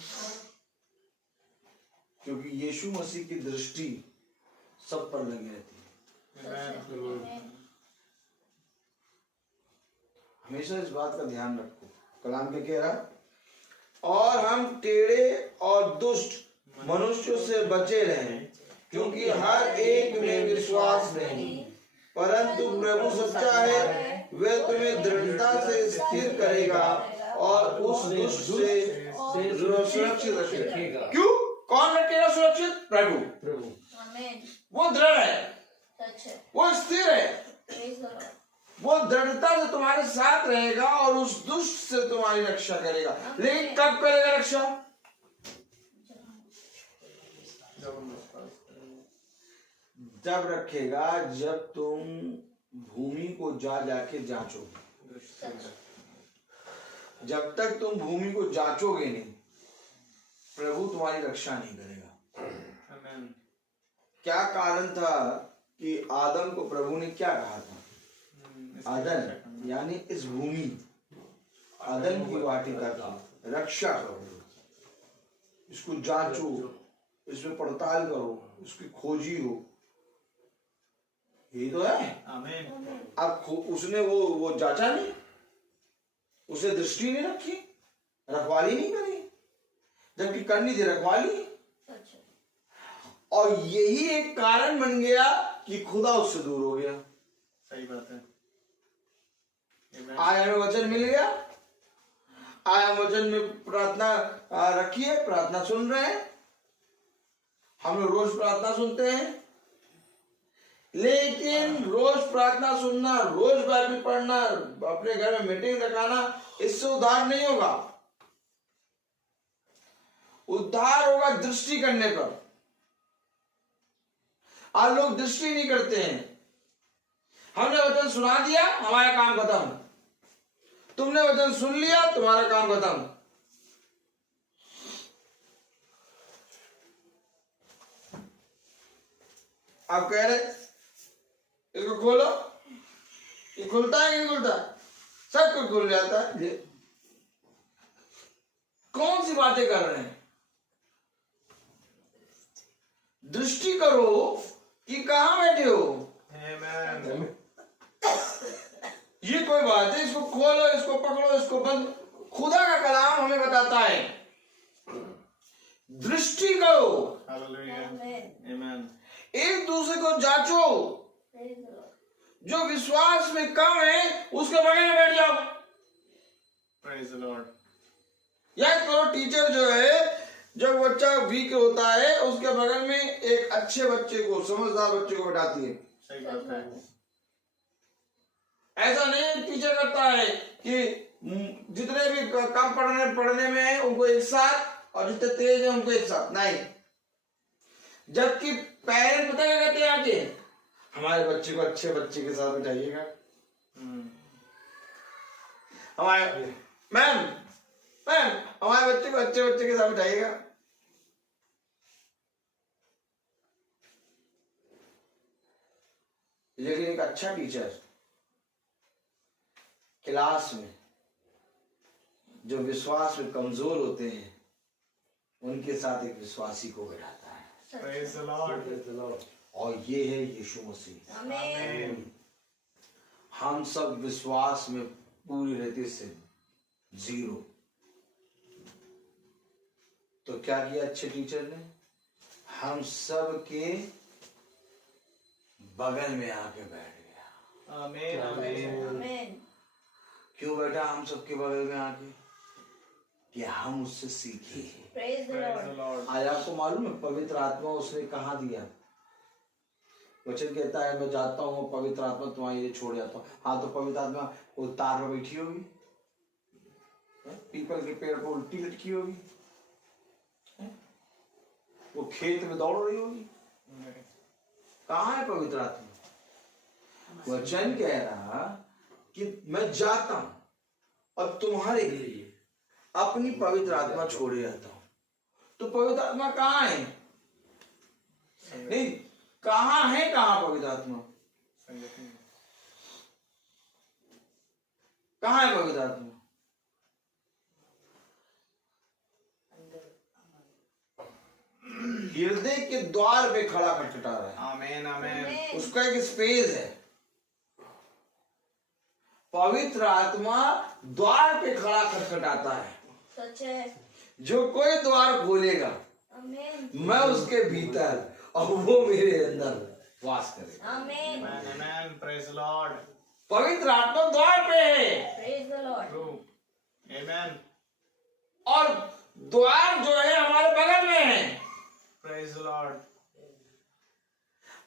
क्योंकि यीशु मसीह की दृष्टि सब पर लगी रहती है। हमेशा इस बात का ध्यान रखो। कलाम क्या कह रहा? और हम टेढ़े और दुष्ट मनुष्यों से बचे रहें, क्योंकि हर एक में विश्वास नहीं, परंतु प्रभु सच्चा है, वह तुम्हें दृढ़ता से स्थिर करेगा और उस दुष्ट से सुरक्षित रखेगा। क्यों? कौन रखेगा सुरक्षित? प्रभु। वो दृढ़ है, वो स्थिर है, वो दृढ़ता से तुम्हारे साथ रहेगा और उस दुष्ट से तुम्हारी रक्षा करेगा। लेकिन कब करेगा रक्षा? जब रखेगा जब तुम भूमि को जाके जांचोगे। जब तक तुम भूमि को जांचोगे नहीं, प्रभु तुम्हारी रक्षा नहीं करेगा। क्या कारण था कि आदम को प्रभु ने क्या कहा था? आदम यानी इस भूमि, आदम की वाटिका की रक्षा करो, इसको जांचो, इसमें पड़ताल करो, इसकी खोजी हो। यही तो है। अब उसने वो जांचा नहीं, उसे दृष्टि नहीं रखी, रखवाली नहीं करी, जबकि करनी थी रखवाली। और यही एक कारण बन गया कि खुदा उससे दूर हो गया। सही बात है। आज हमें वचन मिल गया, आज वचन में प्रार्थना रखिए, प्रार्थना सुन रहे हैं, हम लोग रोज प्रार्थना सुनते हैं। लेकिन रोज प्रार्थना सुनना, रोज बाइबल पढ़ना, अपने घर में मीटिंग रखाना, इससे उद्धार नहीं होगा। उद्धार होगा दृष्टि करने पर। आज लोग दृष्टि नहीं करते हैं। हमने वचन सुना दिया, हमारा काम खत्म। तुमने वचन सुन लिया, तुम्हारा काम खत्म। आप कह रहे इसको खोलो, ये खुलता है कि नहीं खुलता? सब कुछ खुल जाता है। ये कौन सी बातें कर रहे हैं? दृष्टि करो कि कहां बैठे हो। ये कोई बात है, इसको खोलो, इसको पकड़ो, इसको बंद। खुदा का कलाम हमें बताता है दृष्टि करो, एक दूसरे को जांचो, जो विश्वास में कम है उसके बगल में बैठ जाओ। Praise the Lord. याद करो, टीचर जो है, जब बच्चा वीक होता है उसके बगल में एक अच्छे बच्चे को, समझदार बच्चे को बैठाती है। सही बात है। ऐसा नहीं टीचर करता है कि जितने भी कम पढ़ने में है उनको एक साथ, और जितने तेज है उनको एक साथ, नहीं। जबकि पेरेंट पता क्या कहते हैं आगे, हमारे बच्चे को अच्छे बच्चे के साथ बैठाइएगा। हमारे मैम हमारे बच्चे को अच्छे बच्चे के साथ बैठाइएगा। लेकिन एक अच्छा टीचर क्लास में जो विश्वास में कमजोर होते हैं उनके साथ एक विश्वासी को बैठाता है। Praise the Lord. और ये है यीशु मसीह। आमीन। हम सब विश्वास में पूरी रहते से जीरो। तो क्या किया अच्छे टीचर ने? हम सब के बगल में आके बैठ गया। आमीन, आमीन। आमीन। क्यों बैठा हम सबके बगल में आके? कि हम उससे सीखे। Praise the Praise the Lord. Lord. आज आपको मालूम है पवित्र आत्मा उसने कहाँ दिया? वचन कहता है मैं जाता हूँ पवित्र आत्मा तुम्हारे लिए छोड़ जाता हूँ। हाँ, तो पवित्र आत्मा वो तार पर बैठी होगी, पीपल के पेड़ पर उल्टी लटकी होगी, वो खेत में दौड़ रही होगी। कहाँ है पवित्र आत्मा? वचन कह रहा कि मैं जाता हूं और तुम्हारे लिए अपनी पवित्र आत्मा छोड़े जाता हूं। तो पवित्र आत्मा कहाँ है? नहीं, कहाँ है? कहाँ पवित्र आत्मा? कहाँ है पवित्र आत्मा? हृदय के द्वार पे खड़ा खटखटा रहा है। आमीन, आमीन। उसका एक स्पेस है। पवित्र आत्मा द्वार पे खड़ा खटखटाता है। सच है। जो कोई द्वार खोलेगा आमीन। मैं उसके भीतर और वो मेरे अंदर वास करेगा। आमीन। Amen. Praise the Lord. पवित्र आत्मा द्वार पे है। Praise the Lord. True. Amen. और द्वार जो है हमारे बगल में है। Praise the Lord.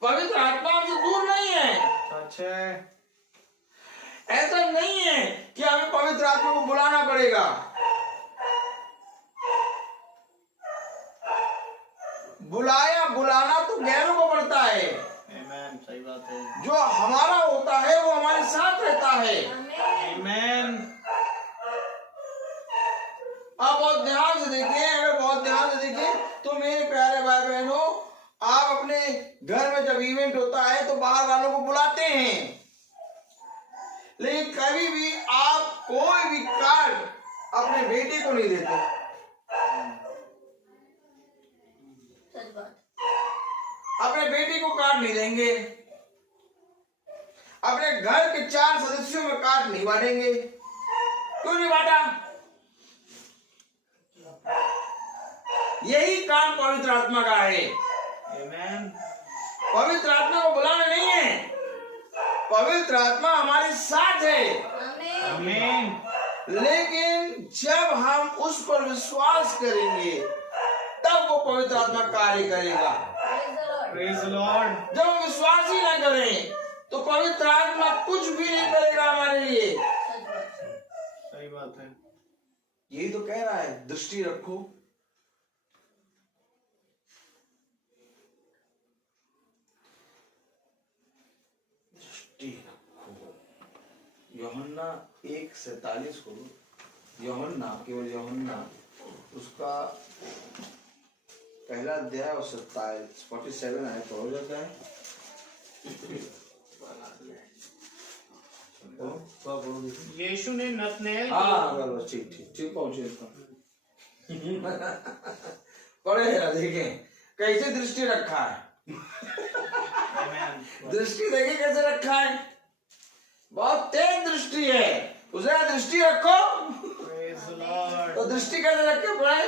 पवित्र आत्मा हमसे दूर नहीं है। सच है। ऐसा नहीं है कि हमें पवित्र आत्मा को बुलाना पड़ेगा। बुलाना तो गैरों को पड़ता है। Amen. सही बात है। जो हमारा होता है वो हमारे साथ रहता है। आमीन। Amen. आप बहुत ध्यान से देखिए, अगर बहुत ध्यान से देखिए तो मेरे प्यारे भाई बहनों, आप अपने घर में जब इवेंट होता है तो बाहर वालों को बुलाते हैं, लेकिन कभी भी आप कोई भी कार्ड अपने बेटे को नहीं देते। सच बात। अपने बेटे को कार्ड नहीं देंगे, अपने घर के 4 सदस्यों में कार्ड नहीं बांटेंगे। क्यों नहीं बांटा? यही काम पवित्र आत्मा का है। Amen. पवित्र आत्मा को बुलाना नहीं है, पवित्र आत्मा हमारे साथ है। आमीन। Amen. लेकिन जब हम उस पर विश्वास करेंगे तब वो पवित्र आत्मा कार्य करेगा। Praise the Lord. Praise the Lord. जब हम विश्वास ही ना करें तो पवित्र आत्मा कुछ भी नहीं करेगा हमारे लिए। सच बात। सही बात है। यही तो कह रहा है, दृष्टि रखो। दृष्टि रखो। यूहन्ना 1:47 को, यूहन्ना, केवल यूहन्ना, उसका पहला अध्याय और 47 आयत हो जाता है। यीशु ने नतनएल हाँ बस ठीक ठीक ठीक पहुंचे पढ़े जरा देखें कैसे दृष्टि रखा है। दृष्टि देखे कैसे रखा है, बहुत तेज दृष्टि है। उसे दृष्टि रखो तो दृष्टि कैसे रखे पढ़े।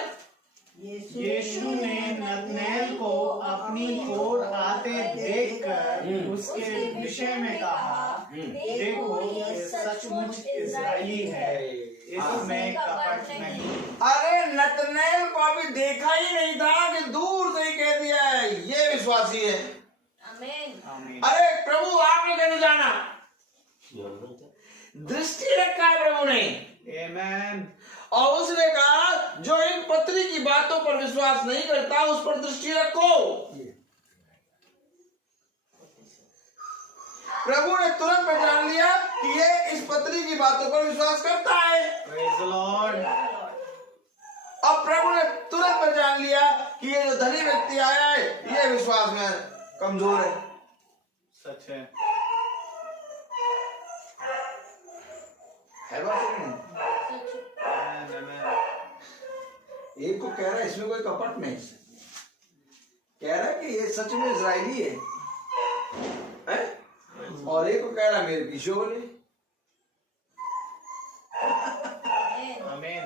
यीशु ने नतनएल को अपनी ओर आते देखकर उसके विषय में कहा, देखो ये सचमुच इस्राएली है, इसमें कपट नहीं। अरे नतनएल को अभी देखा ही नहीं था कि दूर से ही कह दिया है ये विश्वासी है। आमीन। अरे प्रभु आपने कैसे जाना, दृष्टि रखा है प्रभु ने। आमीन। और उसने कहा जो इन पत्री की बातों पर विश्वास नहीं करता उस पर दृष्टि रखो। प्रभु ने तुरंत पहचान लिया कि ये इस पत्री की बातों पर विश्वास करता है। Praise the Lord. अब प्रभु ने तुरंत पहचान लिया कि ये जो धनी व्यक्ति आया है ये विश्वास में कमजोर है। सच है। है बात नहीं? एक को कह रहा है इसमें कोई कपट नहीं, कह रहा है कि ये सच में इजरायली है? और एक को कह रहा है मेरे पीछे बोले। आमीन।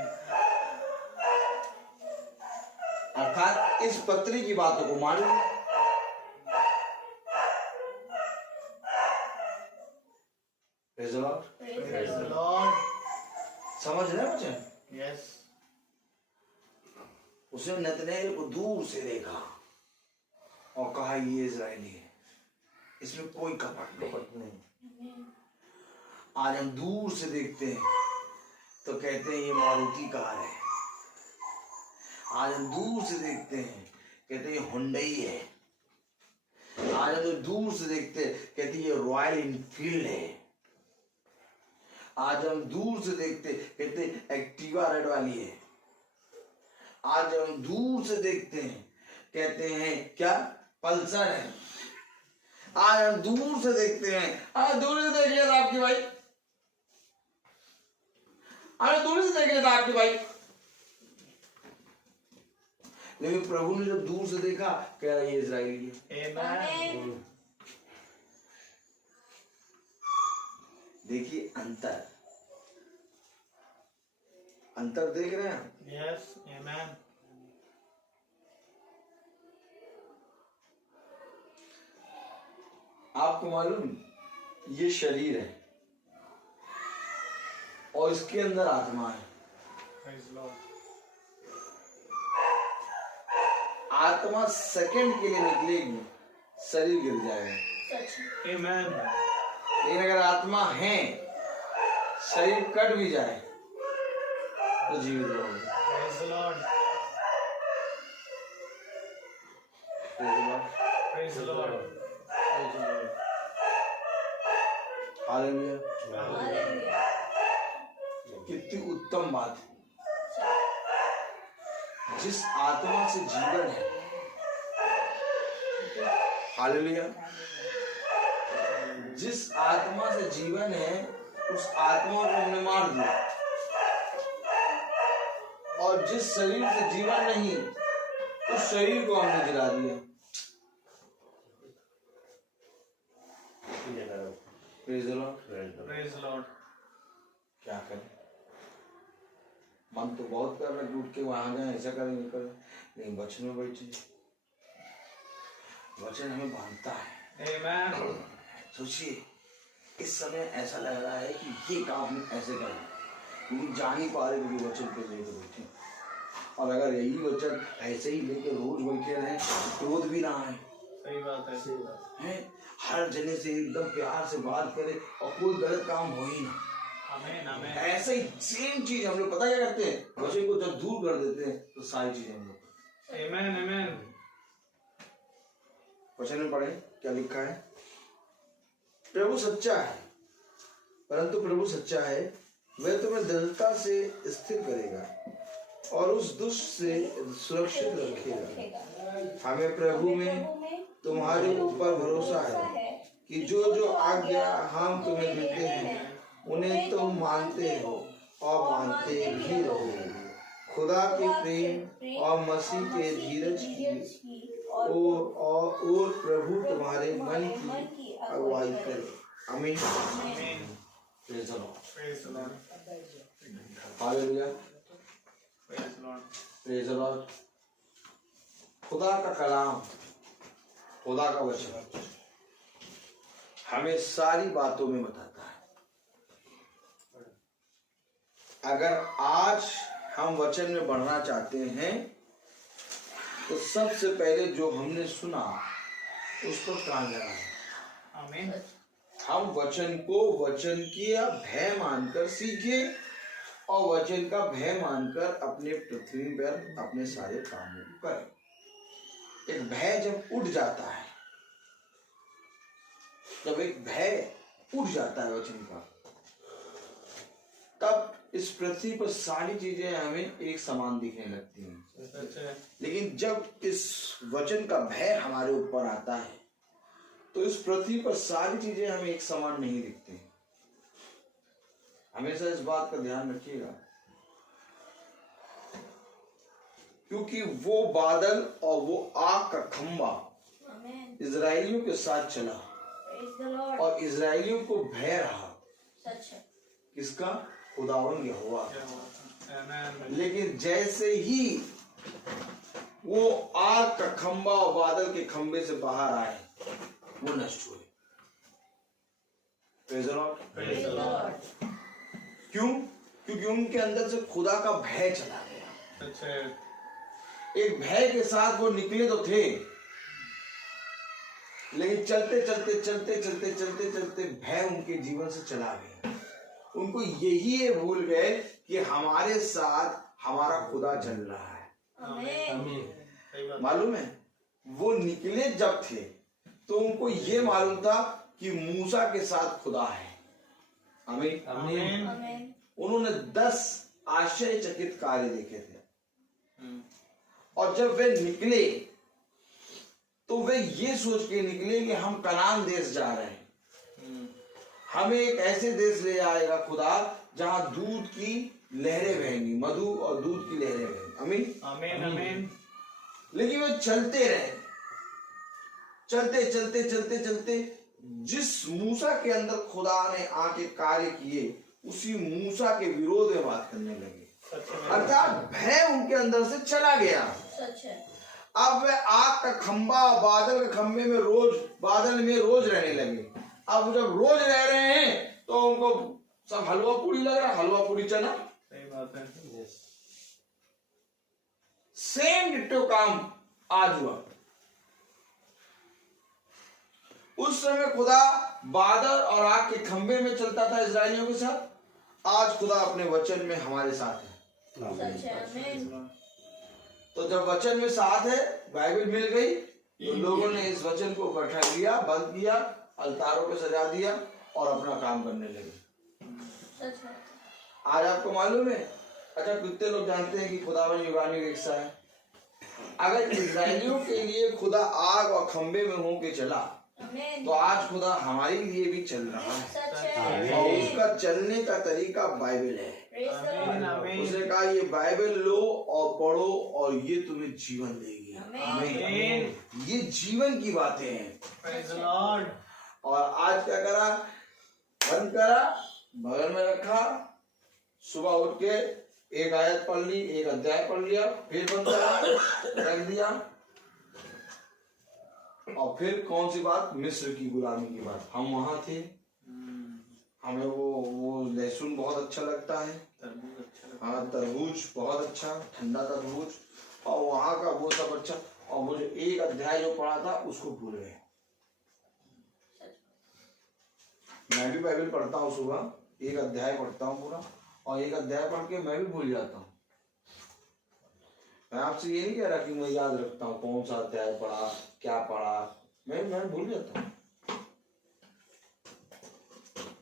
अर्थात इस पत्री की बातों को मान लो। Praise the Lord. Praise the Lord. समझ रहे हैं बच्चे? Yes. उसने नतनएल को दूर से देखा और कहा ये इजरायली है, इसमें कोई कपट नहीं। आज हम दूर से देखते हैं तो कहते हैं ये मारुति कार है। आज हम दूर से देखते हैं कहते हैं ये हुंडई है। आज हम दूर से देखते हैं कहते हैं ये रॉयल इनफील्ड है। आज हम दूर से देखते कहते हैं एक्टिवा रेड वाली है। आज हम दूर से देखते हैं कहते हैं क्या पल्सर है। आज हम दूर से देखते हैं, आज दूर से देख लिया था आपकी भाई, आज दूर से देख लिया था आपकी भाई। लेकिन प्रभु ने जब दूर से देखा कह रहा ये इजरायली है। Amen. देखिए अंतर, अंतर देख रहे हैं। Yes. Amen. आपको मालूम ये शरीर है और इसके अंदर आत्मा है। Praise the Lord. आत्मा सेकंड के लिए निकलेगी, शरीर गिर जाएगा। सच। Amen. लेकिन अगर आत्मा है, शरीर कट भी जाए तो जीवित रहोगे। Praise the Lord. Praise the Lord. Praise the Lord. Hallelujah. Hallelujah. कितनी उत्तम बात है। जिस आत्मा से जीवन है, हालेलुया, जिस आत्मा से जीवन है उस आत्मा को हमने मार दिया, और जिस शरीर से जीवन नहीं उस शरीर को हमने जला दिया। Praise the Lord. Praise the Lord. क्या करें, मन तो बहुत कर रहा है उठ के वहां जाए, ऐसा करें नहीं करें, लेकिन वचन में बैठे, वचन हमें बांधता है। Amen. सोचिए इस समय ऐसा लग रहा है कि ये काम ऐसे करें, लेकिन जान ही पा रहे क्योंकि वचन पे लेकर बैठे। और अगर यही वचन ऐसे ही लेकर रोज बैठे रहे तो क्रोध भी ना आए। सही बात है। सही बात है, हर जने से एकदम प्यार से बात करे और कोई गलत काम हो ही ना। आमीन। आमीन। ऐसे ही सेम चीज हम लोग पता क्या करते हैं, वचन को जब दूर कर देते हैं तो सारी चीज हम लोग। Amen. Amen. वचन में पढ़े क्या लिखा है, प्रभु सच्चा है, परंतु प्रभु सच्चा है, वह तुम्हें दृढ़ता से स्थिर करेगा और उस दुष्ट से सुरक्षित रखेगा। हमें प्रभु में तुम्हारे ऊपर भरोसा है, कि जो जो आज्ञा हम तुम्हें देते हैं उन्हें तुम मानते हो और मानते भी रहो। खुदा के प्रेम और मसीह के धीरज की और प्रभु तुम्हारे मन की अगुवाई करे। आमीन। Praise the Lord. Hallelujah. Praise the Lord. खुदा का कलाम, खुदा का वचन हमें सारी बातों में बताता है। अगर आज हम वचन में बढ़ना चाहते हैं तो सबसे पहले जो हमने सुना उस पर कान लगाएं। आमीन। हम वचन को वचन की भय मानकर सीखे और वचन का भय मानकर अपने पृथ्वी पर अपने सारे कामों को करें। एक भय जब उठ जाता है, जब एक भय उठ जाता है वचन का, तब इस पृथ्वी पर सारी चीजें हमें एक समान दिखने लगती हैं। लेकिन जब इस वचन का भय हमारे ऊपर आता है तो इस पृथ्वी पर सारी चीजें हमें एक समान नहीं दिखती। हमेशा इस बात का ध्यान रखिएगा, क्योंकि वो बादल और वो आग का खंबा इजराइलियों के साथ चला और इजराइलियों को भय रहा। किसका? खुदावंद यहोवा। लेकिन जैसे ही वो आग का खंबा और बादल के खंबे से बाहर आए, वो नष्ट हुए। Praise the Lord. क्यों? क्योंकि उनके अंदर से खुदा का भय चला गया। एक भय के साथ वो निकले तो थे, लेकिन चलते चलते चलते चलते चलते चलते भय उनके जीवन से चला गया। उनको यही भूल गए कि हमारे साथ हमारा खुदा चल रहा है। मालूम है, वो निकले जब थे तो उनको ये मालूम था कि मूसा के साथ खुदा है। आमीन। आमीन। उन्होंने 10 आश्चर्यचकित कार्य देखे थे और जब वे निकले तो वे ये सोच के निकले कि हम कनान देश जा रहे हैं। हमें एक ऐसे देश ले जाएगा खुदा जहां दूध की लहरें बहेंगी, मधु और दूध की लहरें बहेंगी। आमीन। आमीन। आमीन। लेकिन वे चलते रहे, चलते चलते चलते चलते जिस मूसा के अंदर खुदा ने आके कार्य किए उसी मूसा के विरोध में बात करने लगे। अर्थात भय उनके अंदर से चला गया। अब वे आग का खंबा बादल के खंबे में बादल में रोज रहने लगे। अब जब रोज रह रहे हैं तो उनको सब हलवा पूरी लग रहा, हलवा पूरी चना। सही बात है। सेम डिट्टो काम आज हुआ। उस समय खुदा बादल और आग के खंबे में चलता था इजरायलियों के साथ, आज खुदा अपने वचन में हमारे साथ है। तो जब वचन में साथ है, बाइबल मिल गई तो लोगों ने इस वचन को बैठा लिया, बंद किया, अलतारों पे सजा दिया और अपना काम करने लगे। आज आपको मालूम है, अच्छा कितने लोग जानते हैं कि खुदावन इब्रानियों का हिस्सा है। अगर इजराइलियों के लिए खुदा आग और खंबे में होके चला तो आज खुदा हमारे लिए भी चल रहा है और उसका चलने का तरीका बाइबल है। उसने कहा ये बाइबल लो और पढ़ो और ये तुम्हें जीवन देगी। आमीन। ये जीवन की बातें हैं। और आज क्या करा? बंद करा, बगल में रखा, सुबह उठ के एक आयत पढ़ ली, एक अध्याय पढ़ लिया, फिर बंद करा, रख दिया। और फिर कौन सी बात? मिस्र की गुलामी की बात। हम वहां थे, हमें वो लहसुन बहुत अच्छा लगता है, हाँ तरबूज बहुत अच्छा, ठंडा तरबूज, और वहां का वो सब अच्छा, और वो जो एक अध्याय जो पढ़ा था उसको भूल गए। मैं भी बाइबल पढ़ता हूँ, सुबह एक अध्याय पढ़ता हूँ पूरा, और एक अध्याय पढ़ के मैं भी भूल जाता हूँ। मैं आपसे ये नहीं कह रहा कि मैं याद रखता हूँ कौन सा अध्याय पढ़ा, क्या पढ़ा, मैं भूल जाता हूँ।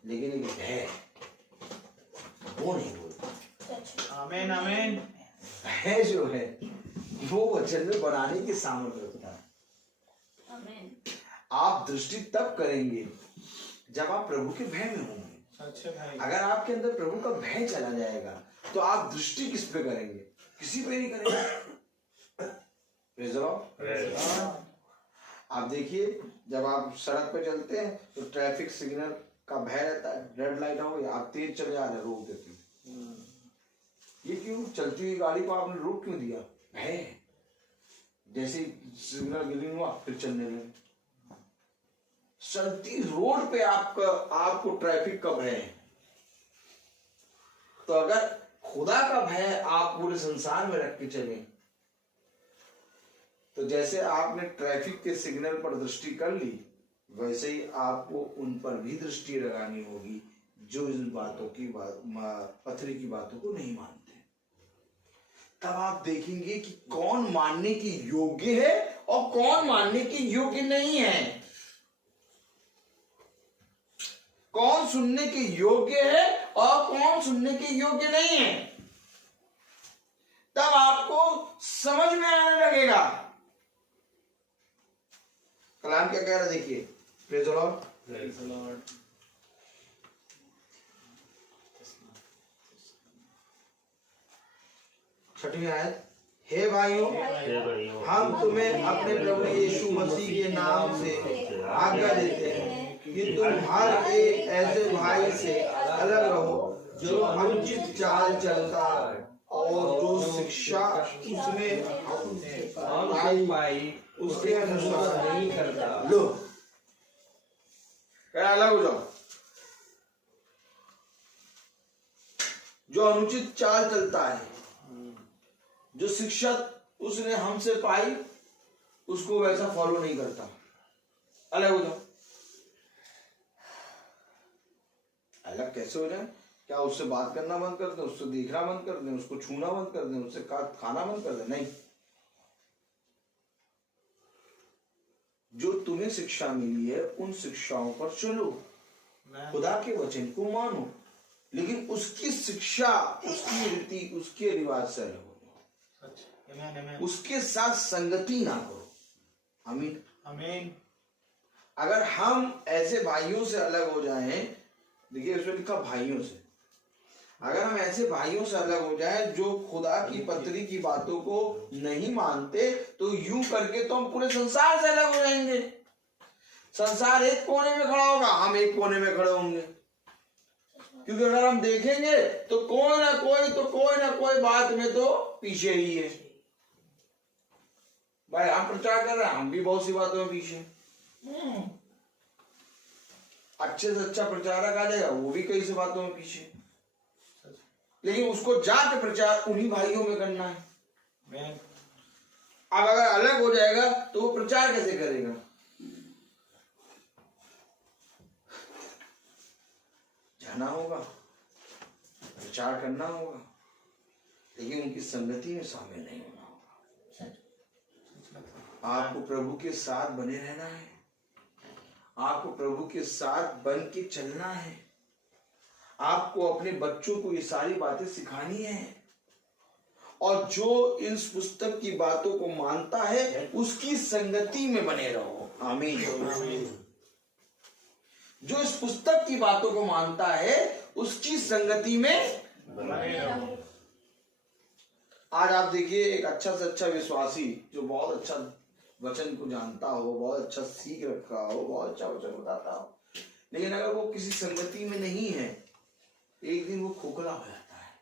लेकिन एक भय वो नहीं भूलता। आमीन। आमीन। भय जो है वो वचन में बनाने की सामर्थ्य रखता है। आप दृष्टि तब करेंगे जब आप प्रभु के भय में होंगे। अच्छा भाई, अगर आपके अंदर प्रभु का भय चला जाएगा तो आप दृष्टि किस पे करेंगे? किसी पे नहीं करेंगे। Praise the Lord। आप देखिए, जब आप सड़क पे चलते हैं तो ट्रैफिक सिग्नल का भय रहता है, रेड लाइट हो गई आप तेज चले जा रहे, रोक देते हैं। ये क्यों? चलती हुई गाड़ी को आपने रोक क्यों दिया? भय। जैसे ही सिग्नल ग्रीन हुआ फिर चलने लगे। चलती रोड पे आपको ट्रैफिक का भय है। तो अगर खुदा का भय आप पूरे संसार में रख के चले, तो जैसे आपने ट्रैफिक के सिग्नल पर दृष्टि कर ली, वैसे ही आपको उन पर भी दृष्टि लगानी होगी जो इन बातों की पथरी की बातों को नहीं मानते। तब आप देखेंगे कि कौन मानने की योग्य है और कौन मानने की योग्य नहीं है, कौन सुनने के योग्य है और कौन सुनने के योग्य नहीं है। तब आपको समझ में आने लगेगा। कलाम क्या कह रहा है देखिए, praise the Lord. Praise the Lord। छठवीं आयत, हे भाइयों, हम तुम्हें अपने प्रभु यीशु मसीह के नाम से आज्ञा देते हैं कि तुम हर एक ऐसे भाई से अलग रहो जो अनुचित चाल चलता है और जो शिक्षा उसने पाई उसके अनुसार नहीं करता। लो, क्या अलग हो जाओ। जो अनुचित चाल चलता है, जो शिक्षा उसने हमसे पाई उसको वैसा फॉलो नहीं करता, अलग हो जाओ। अलग कैसे हो जाए? क्या उससे बात करना बंद कर दें, उससे देखना बंद कर दें, उसको छूना बंद कर दें, उससे खाना बंद कर दें? नहीं। जो तुम्हें शिक्षा मिली है उन शिक्षाओं पर चलो, खुदा के वचन को मानो, लेकिन उसकी शिक्षा, उसकी रीति, उसके रिवाज से अलग हो जाओ। उसके साथ संगति ना करो। आमीन आमीन। अगर हम ऐसे भाइयों से अलग हो जाएं, देखिए उसमें लिखा भाइयों से, अगर हम ऐसे भाइयों से अलग हो जाएं जो खुदा की पत्री की बातों को नहीं मानते, तो यूं करके तो हम पूरे संसार से अलग हो जाएंगे। संसार एक कोने में खड़ा होगा, हम एक कोने में खड़े होंगे। क्योंकि अगर हम देखेंगे तो कोई ना कोई बात में तो पीछे ही है। भाई हम प्रचार कर रहे हैं, हम भी बहुत सी बातों में पीछे। अच्छे से अच्छा प्रचारक आ जाएगा, वो भी कई सी बातों में पीछे, लेकिन उसको जाके प्रचार उन्हीं भाइयों में करना है। अब अगर अलग हो जाएगा तो वो प्रचार कैसे करेगा? जाना होगा, प्रचार करना होगा, लेकिन उनकी संगति में शामिल नहीं होना होगा। आपको प्रभु के साथ बने रहना है, आपको प्रभु के साथ बन के चलना है, आपको अपने बच्चों को ये सारी बातें सिखानी है। और जो इस पुस्तक की बातों को मानता है उसकी संगति में बने रहो। आमीन। जो इस पुस्तक की बातों को मानता है उसकी संगति में बने रहो। आज आप देखिए, एक अच्छा से अच्छा विश्वासी जो बहुत अच्छा वचन को जानता हो, बहुत अच्छा सीख रखा हो, बहुत अच्छा वचन बताता हो, लेकिन अगर वो किसी संगति में नहीं है, एक दिन वो खोखला हो जाता है,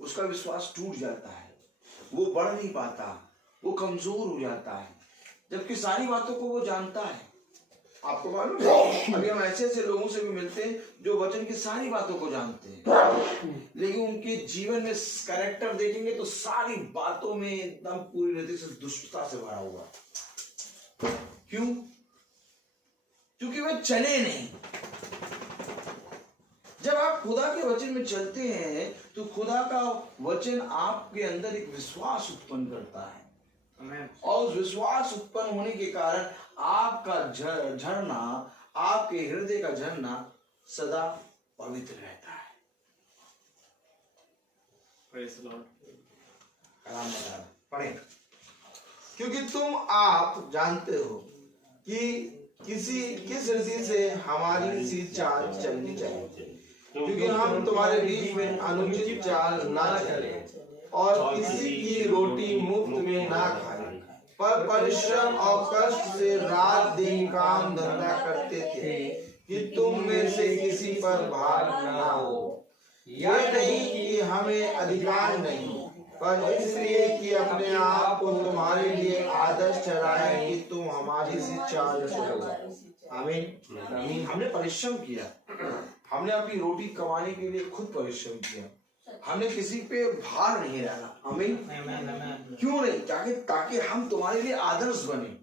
उसका विश्वास टूट जाता है, वो बढ़ नहीं पाता, वो कमजोर हो जाता है, जबकि सारी बातों को वो जानता है। आपको मालूम है, अभी हम ऐसे ऐसे लोगों से भी मिलते हैं जो वचन की सारी बातों को जानते हैं, लेकिन उनके जीवन में कैरेक्टर देखेंगे तो सारी बातों में एकदम पूरी रीति से दुष्टता से भरा हुआ। क्यों? क्योंकि वे चले नहीं। जब आप खुदा के वचन में चलते हैं तो खुदा का वचन आपके अंदर एक विश्वास उत्पन्न करता है, और उस विश्वास उत्पन्न होने के कारण आपका झरना, आपके हृदय का झरना सदा पवित्र रहता है। Praise the Lord। पढ़े, क्योंकि तुम आप जानते हो कि किस रीति से हमारी सी चाल चलनी चाहिए, क्योंकि हम तुम्हारे बीच में अनुचित चाल ना चले और किसी की रोटी मुफ्त में ना खाए, पर परिश्रम और कष्ट से रात दिन काम धंधा करते थे कि तुम में से किसी पर भार ना हो। यह नहीं कि हमें अधिकार नहीं, पर इसलिए कि अपने आप को तुम्हारे लिए आदर्श ठहराए कि तुम हमारी सी चाल चलो। आमीन। आमीन। हमने परिश्रम किया, हमने अपनी रोटी कमाने के लिए खुद परिश्रम किया, हमने किसी पे भार नहीं डाला। आमीन। क्यों नहीं? ताकि हम तुम्हारे लिए आदर्श बने।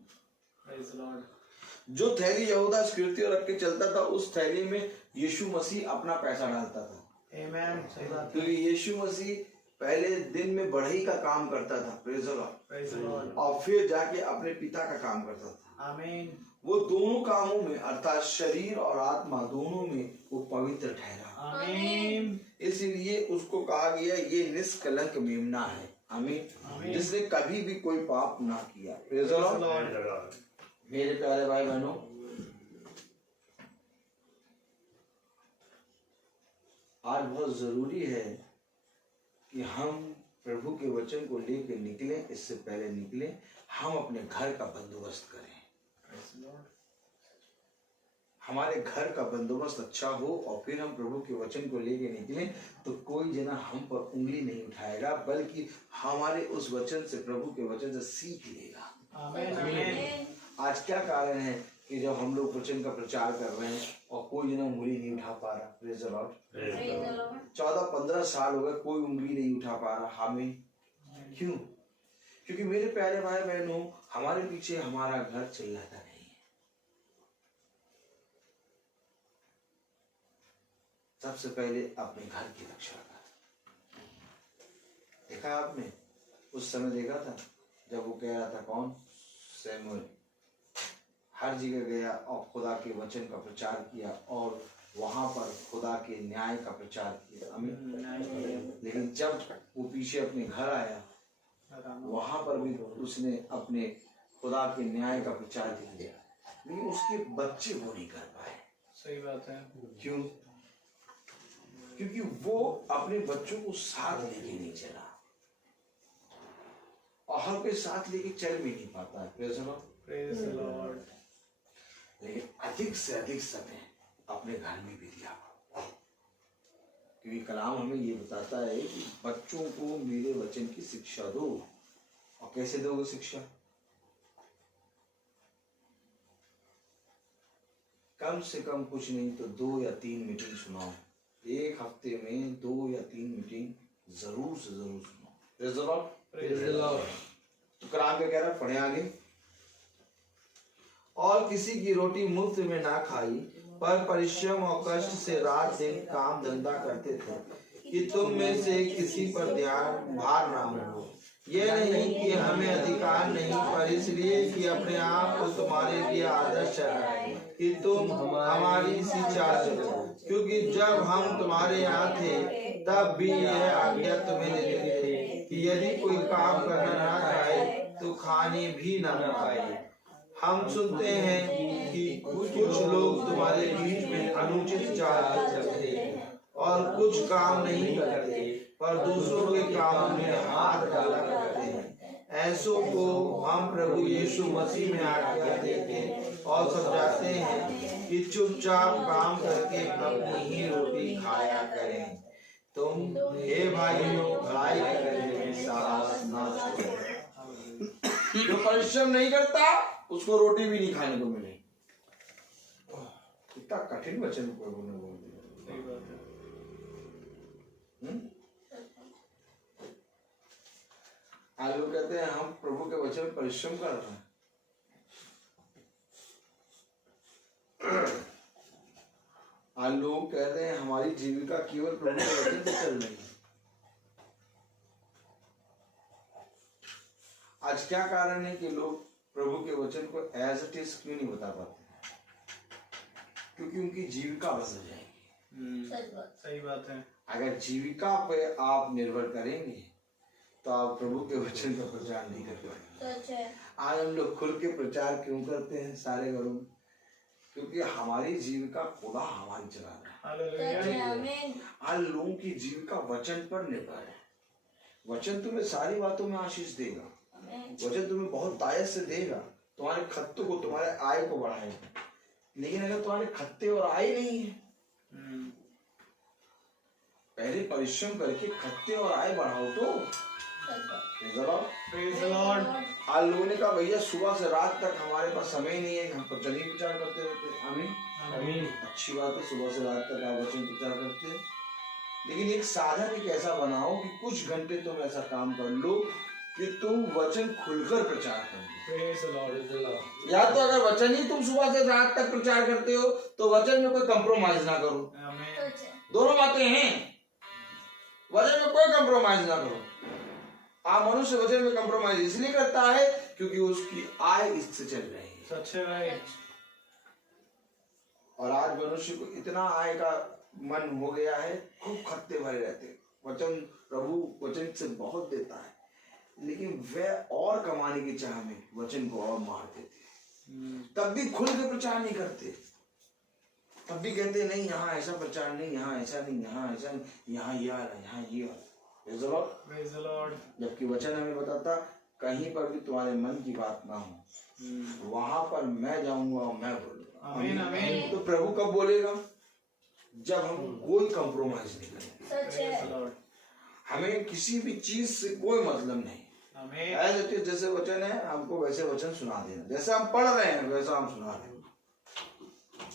जो थैली यहूदा इस्करियोती रख के चलता था, उस थैली में यीशु मसीह अपना पैसा डालता था। क्योंकि यीशु मसीह पहले दिन में बढ़ई का काम करता था, प्रेज़ द लॉर्ड, और फिर जाके अपने पिता का काम करता था। आमीन। वो दोनों कामों में, अर्थात शरीर और आत्मा दोनों में वो पवित्र ठहरा। आमीन। इसलिए उसको कहा गया ये निष्कलंक मेमना है। आमीन। जिसने कभी भी कोई पाप ना किया। Praise the Lord. मेरे प्यारे भाई बहनों, आज बहुत जरूरी है कि हम प्रभु के वचन को लेकर निकले। इससे पहले निकले, हम अपने घर का बंदोबस्त करें। हमारे घर का बंदोबस्त अच्छा हो और फिर हम प्रभु के वचन को लेकर निकले, तो कोई जना हम पर उंगली नहीं उठाएगा, बल्कि हमारे उस वचन से, प्रभु के वचन से सीख लेगा। आमीन। आज क्या कारण है कि जब हम लोग वचन का प्रचार कर रहे हैं और कोई जना उंगली नहीं उठा पा रहा। Praise the Lord. 14-15 साल हो गए, कोई उंगली नहीं उठा पा रहा। हमें क्यों? क्योंकि मेरे प्यारे भाई बहनों, हमारे पीछे हमारा घर चिल्लाता नहीं है। सबसे पहले अपने घर की रक्षा कर। देखा आपने, उस समय देखा था जब वो कह रहा था, कौन? शमूएल हर जगह गया और खुदा के वचन का प्रचार किया और वहां पर खुदा के न्याय का प्रचार किया। आमीन। लेकिन जब वो पीछे अपने घर आया, वहां पर भी उसने अपने खुदा के न्याय का प्रचार किया, लेकिन उसके बच्चे वो नहीं कर पाए। सही बात है। क्यों? क्योंकि वो अपने बच्चों को साथ लेके नहीं चला, और हर कोई साथ लेके चल भी नहीं पाता है। Praise the Lord. लेकिन अधिक से अधिक समय अपने घर में भी दिया, क्योंकि कलाम हमें ये बताता है कि बच्चों को मेरे वचन की शिक्षा दो। और कैसे दोगे शिक्षा? कम से कम कुछ नहीं तो 2 या 3 मीटिंग सुनाओ। एक हफ्ते में 2 या 3 मीटिंग जरूर से जरूर सुनाओ। Praise the Lord. Praise the Lord. तो कलाम क्या कह रहा है? पढ़े आगे। और किसी की रोटी मुफ्त में ना खाई, पर परिश्रम और कष्ट से रात दिन काम धंधा करते थे कि तुम में से किसी पर भार ना हो। यह नहीं कि हमें अधिकार नहीं, पर इसलिए कि अपने आप को तुम्हारे लिए आदर्श ठहराए कि तुम हमारी सी चाल चलो। क्योंकि जब हम तुम्हारे यहाँ थे, तब भी यह आज्ञा तुम्हें देते थे कि यदि कोई काम करना ना चाहे तो खाने भी ना पाए। हम सुनते हैं कि कुछ लोग तुम्हारे बीच में अनुचित चाल चलते और कुछ काम नहीं करते, पर दूसरों के काम में हाथ डाला करते हैं। ऐसों को हम प्रभु यीशु मसीह में आज्ञा देते और समझाते हैं कि चुपचाप काम करके अपनी ही रोटी खाया करें। तुम हे भाइयों, भलाई करने में साहस ना छोड़ो। जो परिश्रम नहीं करता उसको रोटी भी नहीं खाने को मिले। कितना कठिन वचन प्रभु ने बोल दिया। सही बात है। आज लोग कहते हैं हम प्रभु के वचन में परिश्रम कर रहे हैं। आज लोग कहते हैं हमारी जीविका केवल प्रभु के वचन से चल रही है। आज क्या कारण है कि लोग प्रभु के वचन को एज इट इज क्यों नहीं बता पाते? क्योंकि उनकी जीविका बदल जाएगी। सही बात है। अगर जीविका पे आप निर्भर करेंगे तो आप प्रभु के वचन का प्रचार नहीं कर पाएंगे। आज हम लोग खुल के प्रचार क्यों करते हैं सारे घरों में? क्योंकि हमारी जीविका खुदा हमारी चला रहा है। हालेलुया। आमीन। आज लोगों की जीविका वचन पर निर्भर है। वचन तुम्हें सारी बातों में आशीष देगा, वचन तुम्हें बहुत तायत से देगा, तुम्हारे खत्ते को, तुम्हारे आय को बढ़ाएगा। लेकिन अगर तुम्हारे खत्ते और आय नहीं है, पहले परिश्रम करके खत्ते और आय बढ़ाओ तो। Praise the Lord. आज लोगों ने कहा भैया सुबह से रात तक हमारे पास समय नहीं है, हम वचन ही प्रचार करते रहते हैं। आमीन आमीन। अच्छी बात है, सुबह से रात तक आप वचन प्रचार करते हैं, लेकिन एक साधन एक ऐसा बनाओ कि कुछ घंटे तुम ऐसा काम कर लो कि तुम वचन खुलकर प्रचार करो। Praise the Lord. या तो अगर वचन ही तुम सुबह से रात तक प्रचार करते हो तो वचन में कोई कंप्रोमाइज ना करो। आमीन। दोनों बातें हैं, वचन में कोई कंप्रोमाइज ना करो। आप मनुष्य वचन में कंप्रोमाइज इसलिए करता है क्योंकि उसकी आय इससे चल रही है। सच है भाई। और आज मनुष्य को इतना आय का मन हो गया है, खूब खत्ते भरे रहते। वचन प्रभु वचन से बहुत देता है, लेकिन वह और कमाने की चाह में वचन को और मार देते। तब भी खुल के प्रचार नहीं करते, तब भी कहते नहीं यहाँ ऐसा प्रचार नहीं, यहाँ ऐसा नहीं, यहाँ ऐसा नहीं, यहाँ ये आ रहा, यहाँ ये आ रहा। Praise the Lord. जबकि वचन हमें बताता कहीं पर भी तुम्हारे मन की बात ना हो, वहां पर मैं जाऊंगा और मैं बोलूंगा। आमीन आमीन। तो प्रभु कब बोलेगा? जब हम कोई कंप्रोमाइज नहीं करेंगे। सच है। Praise the Lord. हमें किसी भी चीज से कोई मतलब नहीं। आमीन। ऐसे जैसे वचन है हमको वैसे वचन सुना देना, जैसे हम पढ़ रहे हैं वैसा हम सुना रहे हैं,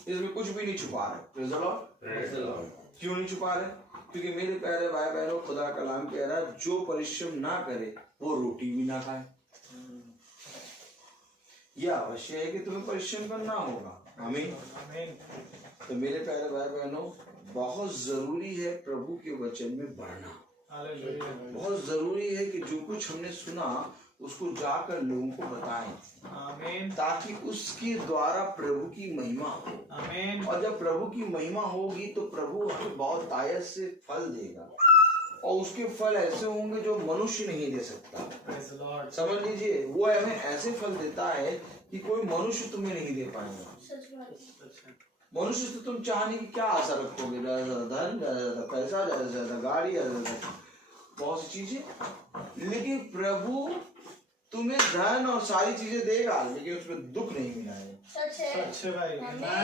इसमें कुछ भी नहीं छुपा रहे। Praise the Lord. क्यों नहीं छुपा रहे? क्योंकि मेरे प्यारे भाई बहनों, खुदा का कलाम कह रहा है जो परिश्रम ना करे वो रोटी भी ना खाए। यह अवश्य है कि तुम्हें परिश्रम करना होगा। आमीन। आमीन। तो मेरे प्यारे भाई बहनों, बहुत जरूरी है प्रभु के वचन में बढ़ना। हालेलुया। बहुत जरूरी है कि जो कुछ हमने सुना उसको जाकर लोगों को बताएं, आमीन। ताकि उसके द्वारा प्रभु की महिमा हो। आमीन। और जब प्रभु की महिमा होगी तो प्रभु हमें बहुत तायत से फल देगा, और उसके फल ऐसे होंगे जो मनुष्य नहीं दे सकता। Praise the Lord. समझ लीजिए, वो हमें ऐसे फल देता है कि कोई मनुष्य तुम्हें नहीं दे पाएगा। सच बात। सच है। मनुष्य से तुम चाहने की क्या आशा रखोगे? ज्यादा से ज्यादा धन, ज्यादा से ज्यादा पैसा, ज्यादा से ज्यादा गाड़ी, ज्यादा से ज्यादा बहुत सी चीजें। लेकिन प्रभु तुम्हें धन और सारी चीजें देगा, लेकिन उसमें दुख नहीं मिलाएगा। सच है। सच है भाई।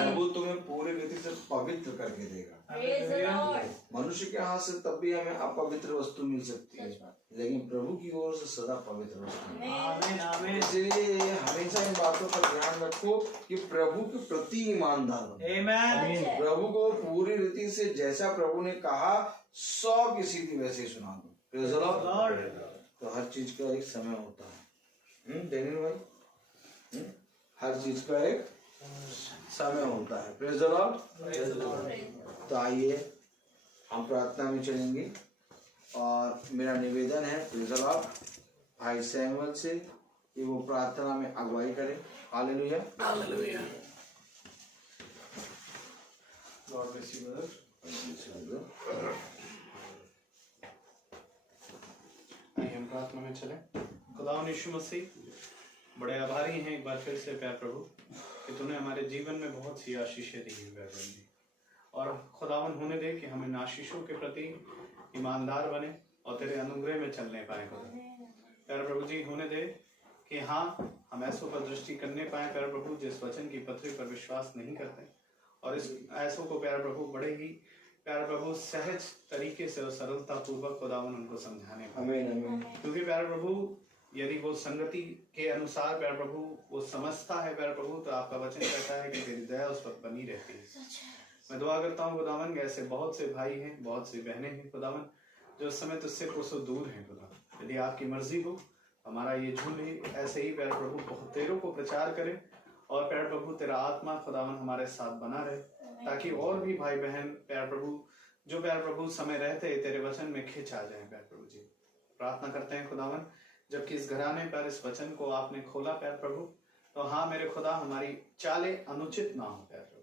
प्रभु तुम्हें पूरे रीति से पवित्र करके देगा। Praise the Lord. मनुष्य के हाथ से तब भी हमें अपवित्र वस्तु मिल सकती है, लेकिन प्रभु की ओर से सदा पवित्र वस्तु। आमीन आमीन। इसलिए हमेशा इन बातों का ध्यान रखो कि प्रभु के प्रति ईमानदार बनो। आमीन। प्रभु को पूरी रीति से जैसा प्रभु ने कहा 100 की सीधी वैसे ही सुना दो। Praise the Lord. तो हर चीज का एक समय होता है। डेनियल भाई, हर चीज का एक समय होता है। Praise the Lord. तो आइए हम प्रार्थना में चलेंगे, और मेरा निवेदन है प्रेज़ द लॉर्ड भाई सैमुअल से कि वो प्रार्थना में अगुवाई करें। Hallelujah. Hallelujah. God bless you brother. आइए हम प्रार्थना में चलें। खुदावन यीशु मसीह, बड़े आभारी हैं एक बार फिर से प्यार प्रभु कि तूने हमारे जीवन में बहुत सी आशीषें दी हैं प्यार प्रभु, और खुदावन होने दे कि हम इन आशीषों के प्रति ईमानदार बने और तेरे अनुग्रह में चलने पाए। प्यार प्रभु जी, होने दे कि हाँ, हम ऐसों पर दृष्टि करने पाए प्यार प्रभु जिस वचन की पत्री पर विश्वास नहीं करते, और इस ऐसों को प्यार प्रभु बड़े ही प्यार प्रभु सहज तरीके से और सरलता पूर्वक खुदावन उनको समझाने पाए। क्योंकि प्यार प्रभु यदि वो संगति के अनुसार प्यार प्रभु वो समझता है प्यार प्रभु, तो आपका वचन कहता है कि तेरी दया उस पर बनी रहती है। मैं दुआ करता हूँ खुदावन, ऐसे बहुत से भाई हैं, बहुत सी बहनें हैं खुदावन, जो उस समय तुझसे कोसों दूर हैं खुदावन। यदि आपकी मर्जी हो, हमारा ये झूले ऐसे ही प्यार प्रभु बहुतेरों को प्रचार करे, और प्यार प्रभु तेरा आत्मा खुदावन हमारे साथ बना रहे, ताकि और भी भाई बहन प्यार प्रभु जो प्यार प्रभु समय रहते तेरे वचन में खिंच आ जाए। प्यार प्रभु जी, प्रार्थना करते हैं खुदावन, जबकि इस घराने पर इस वचन को आपने खोला प्यार प्रभु, तो हाँ मेरे खुदा, हमारी चालें अनुचित ना हो प्यार प्रभु,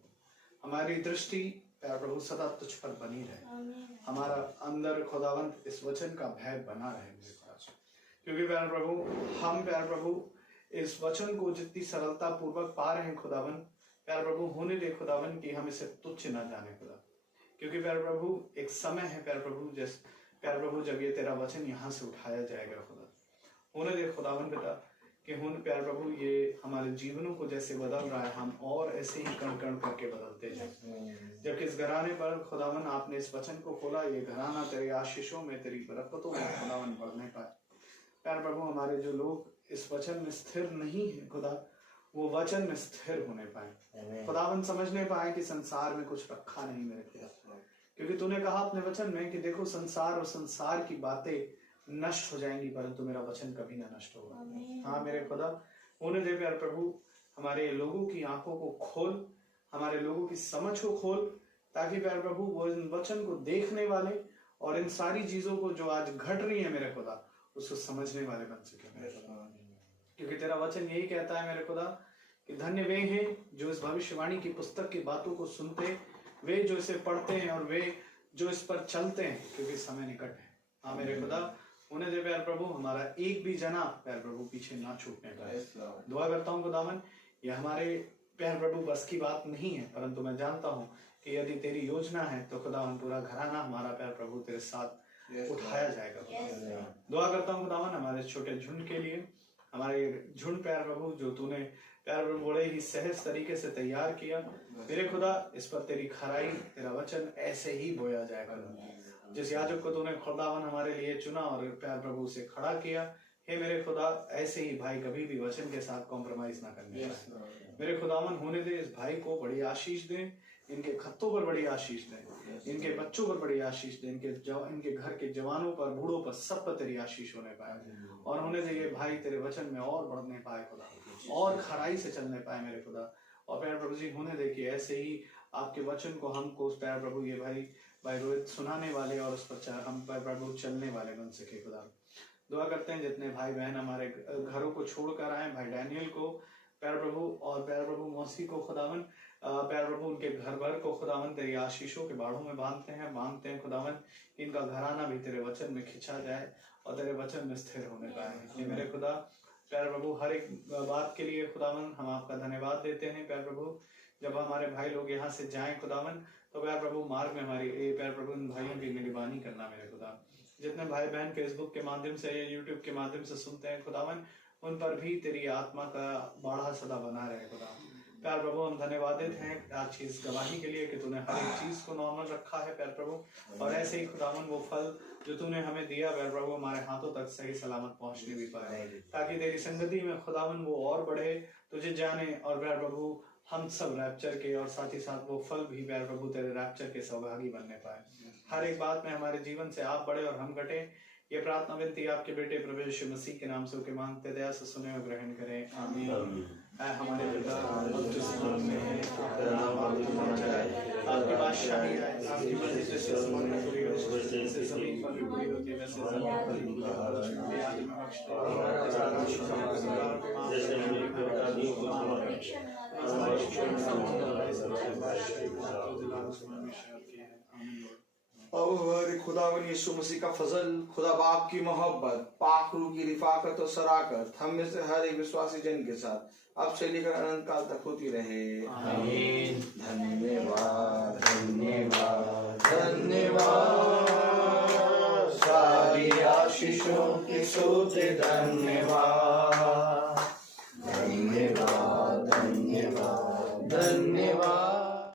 हमारी दृष्टि प्यार प्रभु सदा तुझ पर बनी रहे, हमारा अंदर खुदावंत इस वचन का भय बना रहे मेरे खुदा, क्योंकि प्यार प्रभु हम प्यार प्रभु इस वचन को जितनी सरलता पूर्वक पा रहे हैं खुदावन, प्यारे प्रभु होने दे खुदावन कि हम इसे तुच्छ ना जाने खुदा, क्योंकि प्यारे प्रभु एक समय है प्यारे प्रभु प्यारे प्रभु जब ये तेरा वचन यहाँ से उठाया जाएगा खुदा, होने दे खुदावन पिता कि प्यारे प्रभु ये हमारे जीवनों को जैसे बदल रहा है, हम और ऐसे ही कण कण करके बदलते जाए। जबकि इस घराने पर खुदावन आपने इस वचन को खोला, ये घराना तेरे आशीषों में, तेरी बरकतों में खुदावन बढ़ने पाए। प्यारे प्रभु हमारे जो लोग इस वचन में स्थिर नहीं है खुदा, वो वचन में स्थिर होने पाए खुदावन, समझने पाए कि संसार में कुछ रखा नहीं मेरे खुदा, क्योंकि तूने कहा अपने वचन में कि देखो संसार और संसार की बातें नष्ट हो जाएंगी, परंतु मेरा वचन कभी ना नष्ट होगा। हाँ मेरे खुदा होने दे प्यारे प्रभु, हमारे लोगों की आंखों को खोल, हमारे लोगों की समझ को खोल, ताकि प्यारे प्रभु वो इन वचन को देखने वाले और इन सारी चीजों को जो आज घट रही है मेरे खुदा, उसको समझने वाले बन सके मेरे खुदा। क्योंकि तेरा वचन यही कहता है मेरे खुदा कि धन्य वे हैं जो इस भविष्यवाणी की पुस्तक की बातों को सुनते, वे जो इसे पढ़ते हैं और वे जो इस पर चलते हैं, क्योंकि समय निकट है। हाँ मेरे खुदा होने दे प्यारे प्रभु, हमारा एक भी जना प्यारे प्रभु पीछे ना छूटने पाए। दुआ करता हूँ खुदावन, ये हमारे प्यारे प्रभु बस की बात नहीं है, परंतु मैं जानता हूँ कि यदि तेरी योजना है तो खुदावन पूरा घराना हमारा प्यारे प्रभु तेरे साथ उठाया जाएगा। दुआ करता हूँ खुदावन हमारे छोटे झुंड के लिए, हमारे झुंड प्यारे प्रभु जो तूने प्यारे प्रभु बड़े ही सहज तरीके से तैयार किया मेरे खुदा, इस पर तेरी खराई, तेरा वचन ऐसे ही बोया जाएगा। जिस याजक को तूने खुदावन हमारे लिए चुना और प्यार प्रभु से खड़ा किया, हे मेरे खुदा ऐसे ही भाई कभी भी वचन के साथ कॉम्प्रोमाइज ना करने मेरे खुदावन होने दे, इस भाई को बड़ी आशीष दे, इनके खत्तों पर बड़ी आशीष दे, इनके बच्चों पर बड़ी आशीष दे, इनके घर के जवानों पर, बूढ़ों पर, सब पर तेरी आशीष होने पाए, और होने दे ये भाई तेरे वचन में और बढ़ने पाए खुदा, और खराई से चलने पाए मेरे खुदा। और प्यार प्रभु जी होने दे कि ऐसे ही आपके वचन को हमको प्यार प्रभु ये भाई रोहित सुनाने वाले और उस पर हम प्यार प्रभु चलने वाले बन सके खुदा। दुआ करते हैं जितने भाई बहन हमारे घरों को छोड़कर आए, भाई डैनियल को प्यार प्रभु और प्यार प्रभु मौसी को खुदावन, प्यार प्रभु उनके घर भर को खुदावन तेरी आशीषों के बाढ़ों में बांधते हैं खुदावन, इनका घराना भी तेरे वचन में खिंचा जाए और तेरे वचन में स्थिर होने पाए। ये मेरे खुदा प्यार प्रभु हर एक बात के लिए खुदावन हम आपका धन्यवाद देते हैं। प्यार प्रभु जब हमारे भाई लोग यहाँ से जाएं खुदावन, तो प्यार प्रभु मार्ग में हमारी प्यार प्रभु इन भाइयों की निगरानी करना मेरे खुदा। जितने भाई बहन फेसबुक के माध्यम से या यूट्यूब के माध्यम से सुनते हैं खुदावन, उन पर भी तेरी आत्मा का बाढ़ा सदा बना रहे खुदा। प्यार प्रभु हम धन्यवादित हैं आज की इस गवाही के लिए कि तूने हर एक चीज को नॉर्मल रखा है प्यार प्रभु, और ऐसे ही खुदावन वो फल जो तूने हमें दिया प्यार प्रभु हमारे हाथों तक सही सलामत पहुंचने भी पाए, ताकि तेरी संगति में खुदावन वो और बढ़े, तुझे जाने, और प्यार प्रभु हम सब रैप्चर के और साथ ही साथ वो फल भी प्यार प्रभु तेरे रैप्चर के सहभागी बनने पाए। हर एक बात में हमारे जीवन से आप बढ़े और हम घटे, ये प्रार्थना विनती आपके बेटे प्रभु यीशु मसीह के नाम से के मांगते दया से सुने और ग्रहण करें, आमीन। हमारे पिता जो आसमान में है, तेरा नाम पावित्र जाए, आपकी बादशाही आए, आपकी मर्जी जैसे आसमान में पूरी हो वैसे जमीन पर भी पूरी होती है, वैसे जमीन पर भी पूरी आज में बख्श दे, जैसे हमें प्रभु को अब हमारे खुदावन यीशु मसीह का फजल, खुदा बाप की मोहब्बत, पाक रूह की रिफाकत और सराकत हम में से हर एक विश्वासी जन के साथ अब से लेकर अनंत काल तक होती रहे, आमीन। धन्यवाद धन्यवाद धन्यवाद, सारी आशीषों के सोते धन्यवाद।